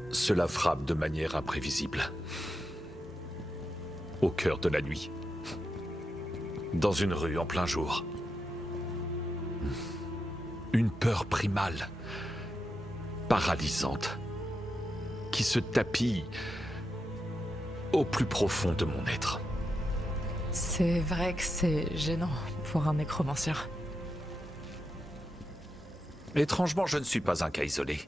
Cela frappe de manière imprévisible. Au cœur de la nuit. Dans une rue en plein jour. Une peur primale, paralysante, qui se tapit au plus profond de mon être. C'est vrai que c'est gênant pour un nécromancien. Étrangement, je ne suis pas un cas isolé.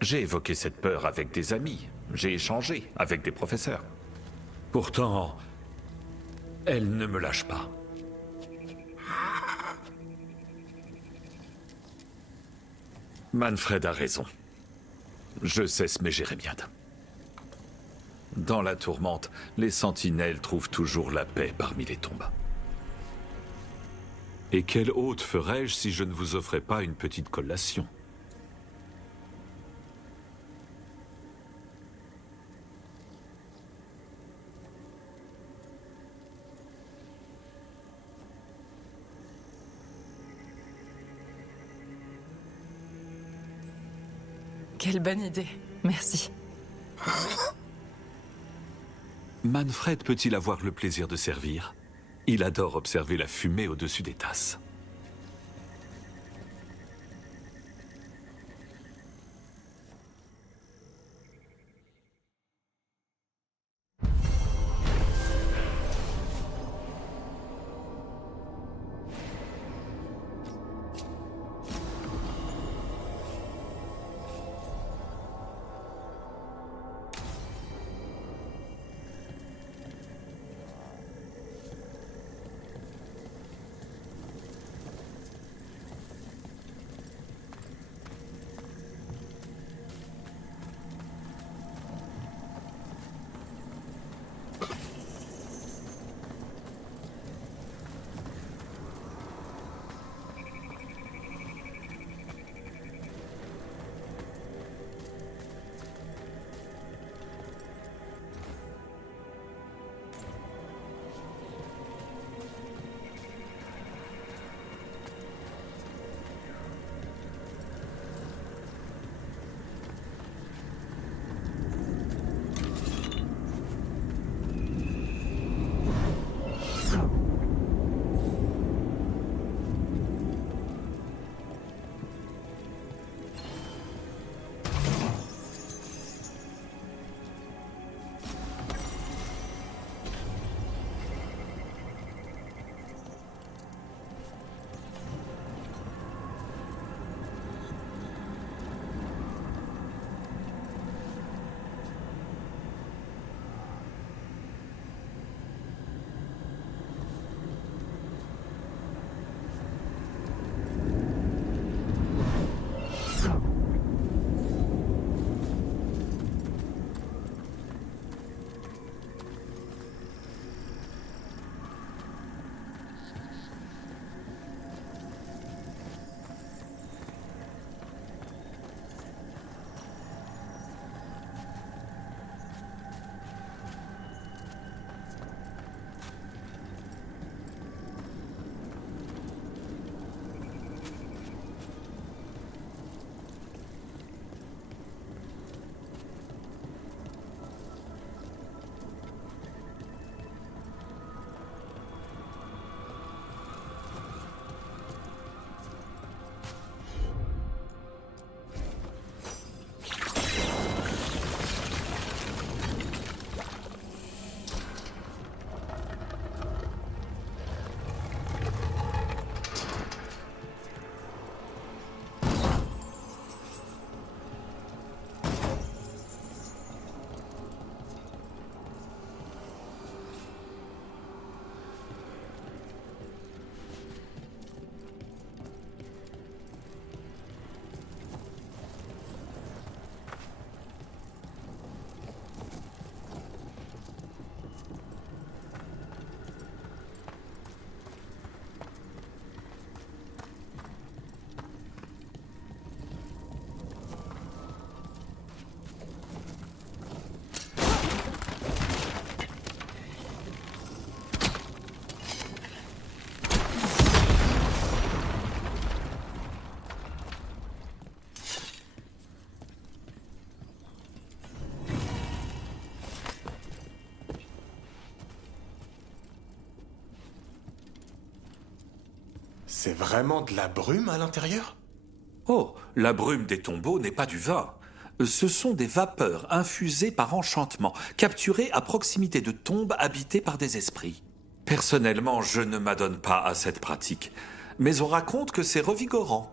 J'ai évoqué cette peur avec des amis, j'ai échangé avec des professeurs. Pourtant, elle ne me lâche pas. Manfred a raison. Je cesse mes jérémiades. Dans la tourmente, les sentinelles trouvent toujours la paix parmi les tombes. Et quelle hôte ferais-je si je ne vous offrais pas une petite collation ? Quelle bonne idée. Merci. Manfred peut-il avoir le plaisir de servir ? Il adore observer la fumée au-dessus des tasses. C'est vraiment de la brume à l'intérieur? Oh, la brume des tombeaux n'est pas du vin. Ce sont des vapeurs infusées par enchantement, capturées à proximité de tombes habitées par des esprits. Personnellement, je ne m'adonne pas à cette pratique, mais on raconte que c'est revigorant.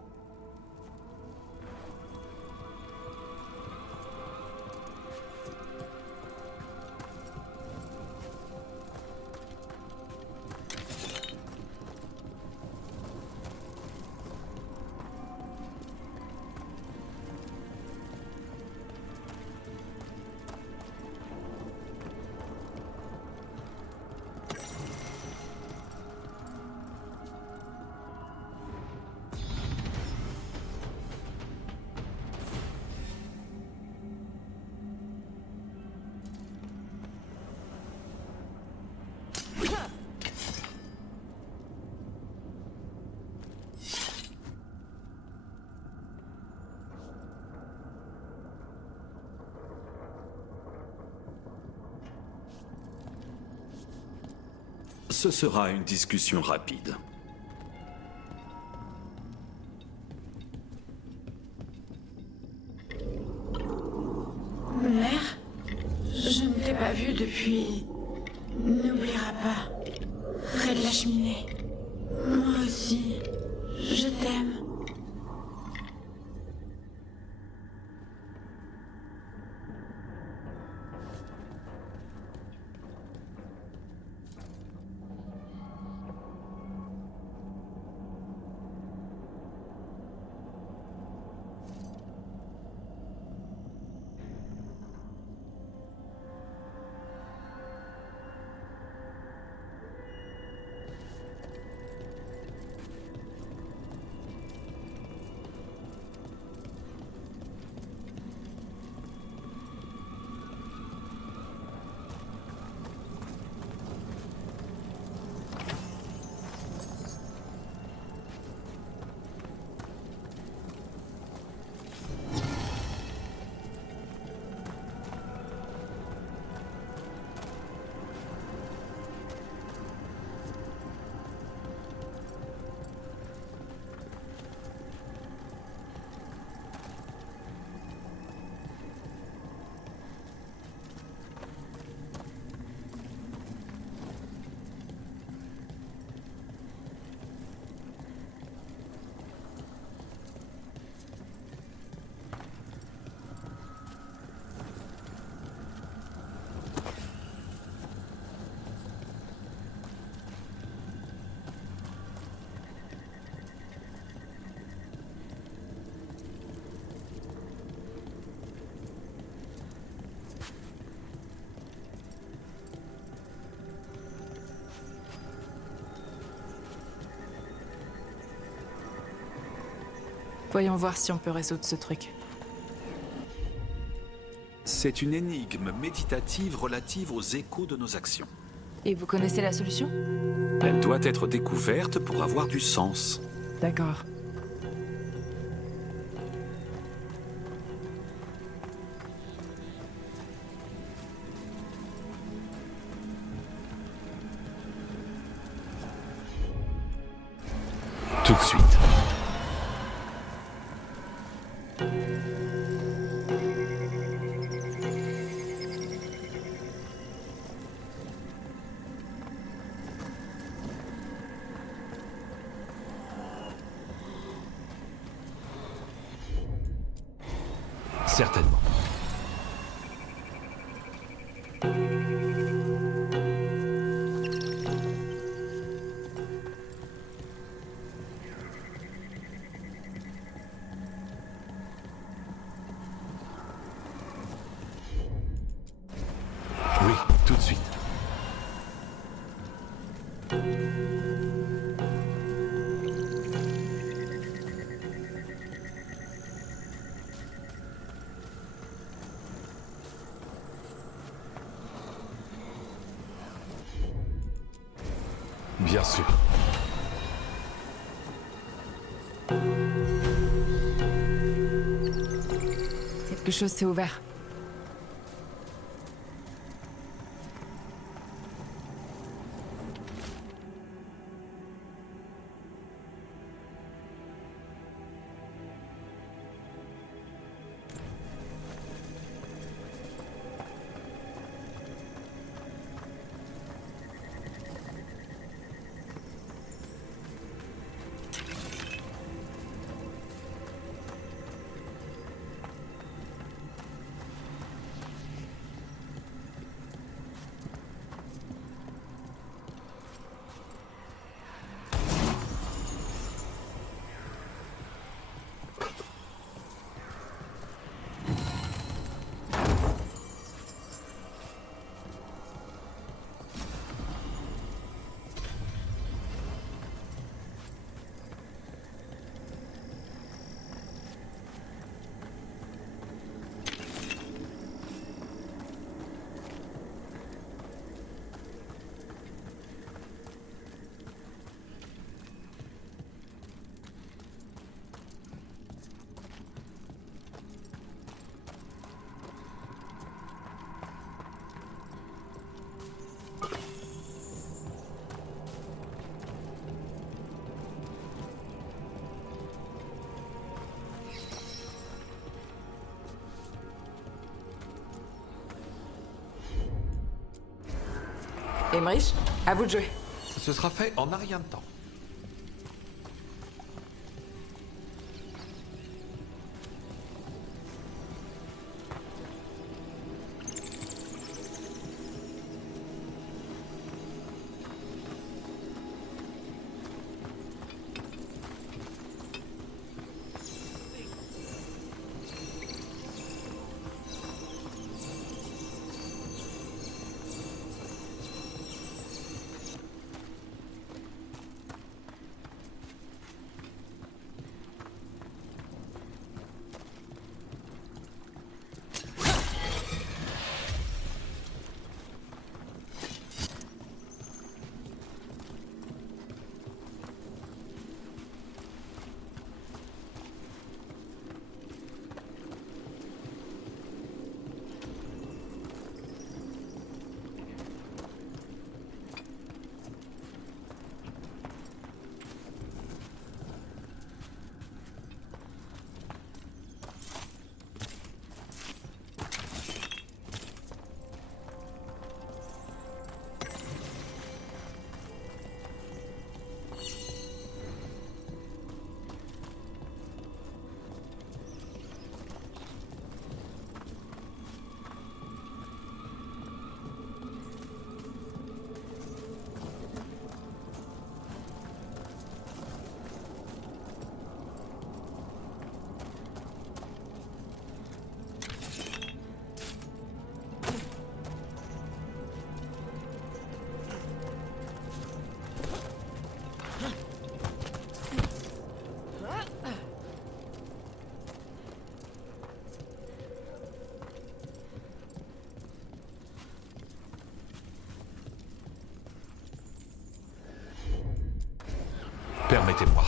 Ce sera une discussion rapide. Mère, je ne t'ai pas vue depuis... N'oubliera pas. Près de la cheminée. Moi aussi, je t'aime. Voyons voir si on peut résoudre ce truc. C'est une énigme méditative relative aux échos de nos actions. Et vous connaissez la solution? Elle doit être découverte pour avoir du sens. D'accord. Tout de suite. Certainement. Oui, tout de suite. Bien sûr. Quelque chose s'est ouvert. Emmerich, à vous de jouer. Ce sera fait en un rien de temps. Permettez-moi.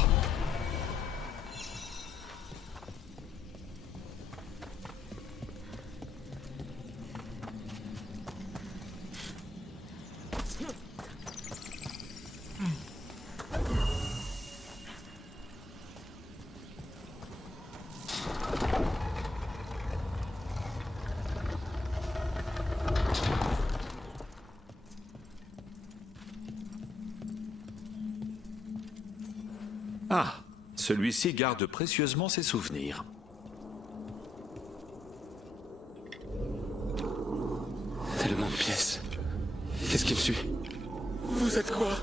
Ah, celui-ci garde précieusement ses souvenirs. Tellement de pièces. Qu'est-ce qui me suit? Vous êtes quoi?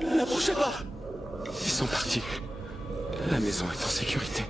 N'approchez pas! Ils sont partis. La maison est en sécurité.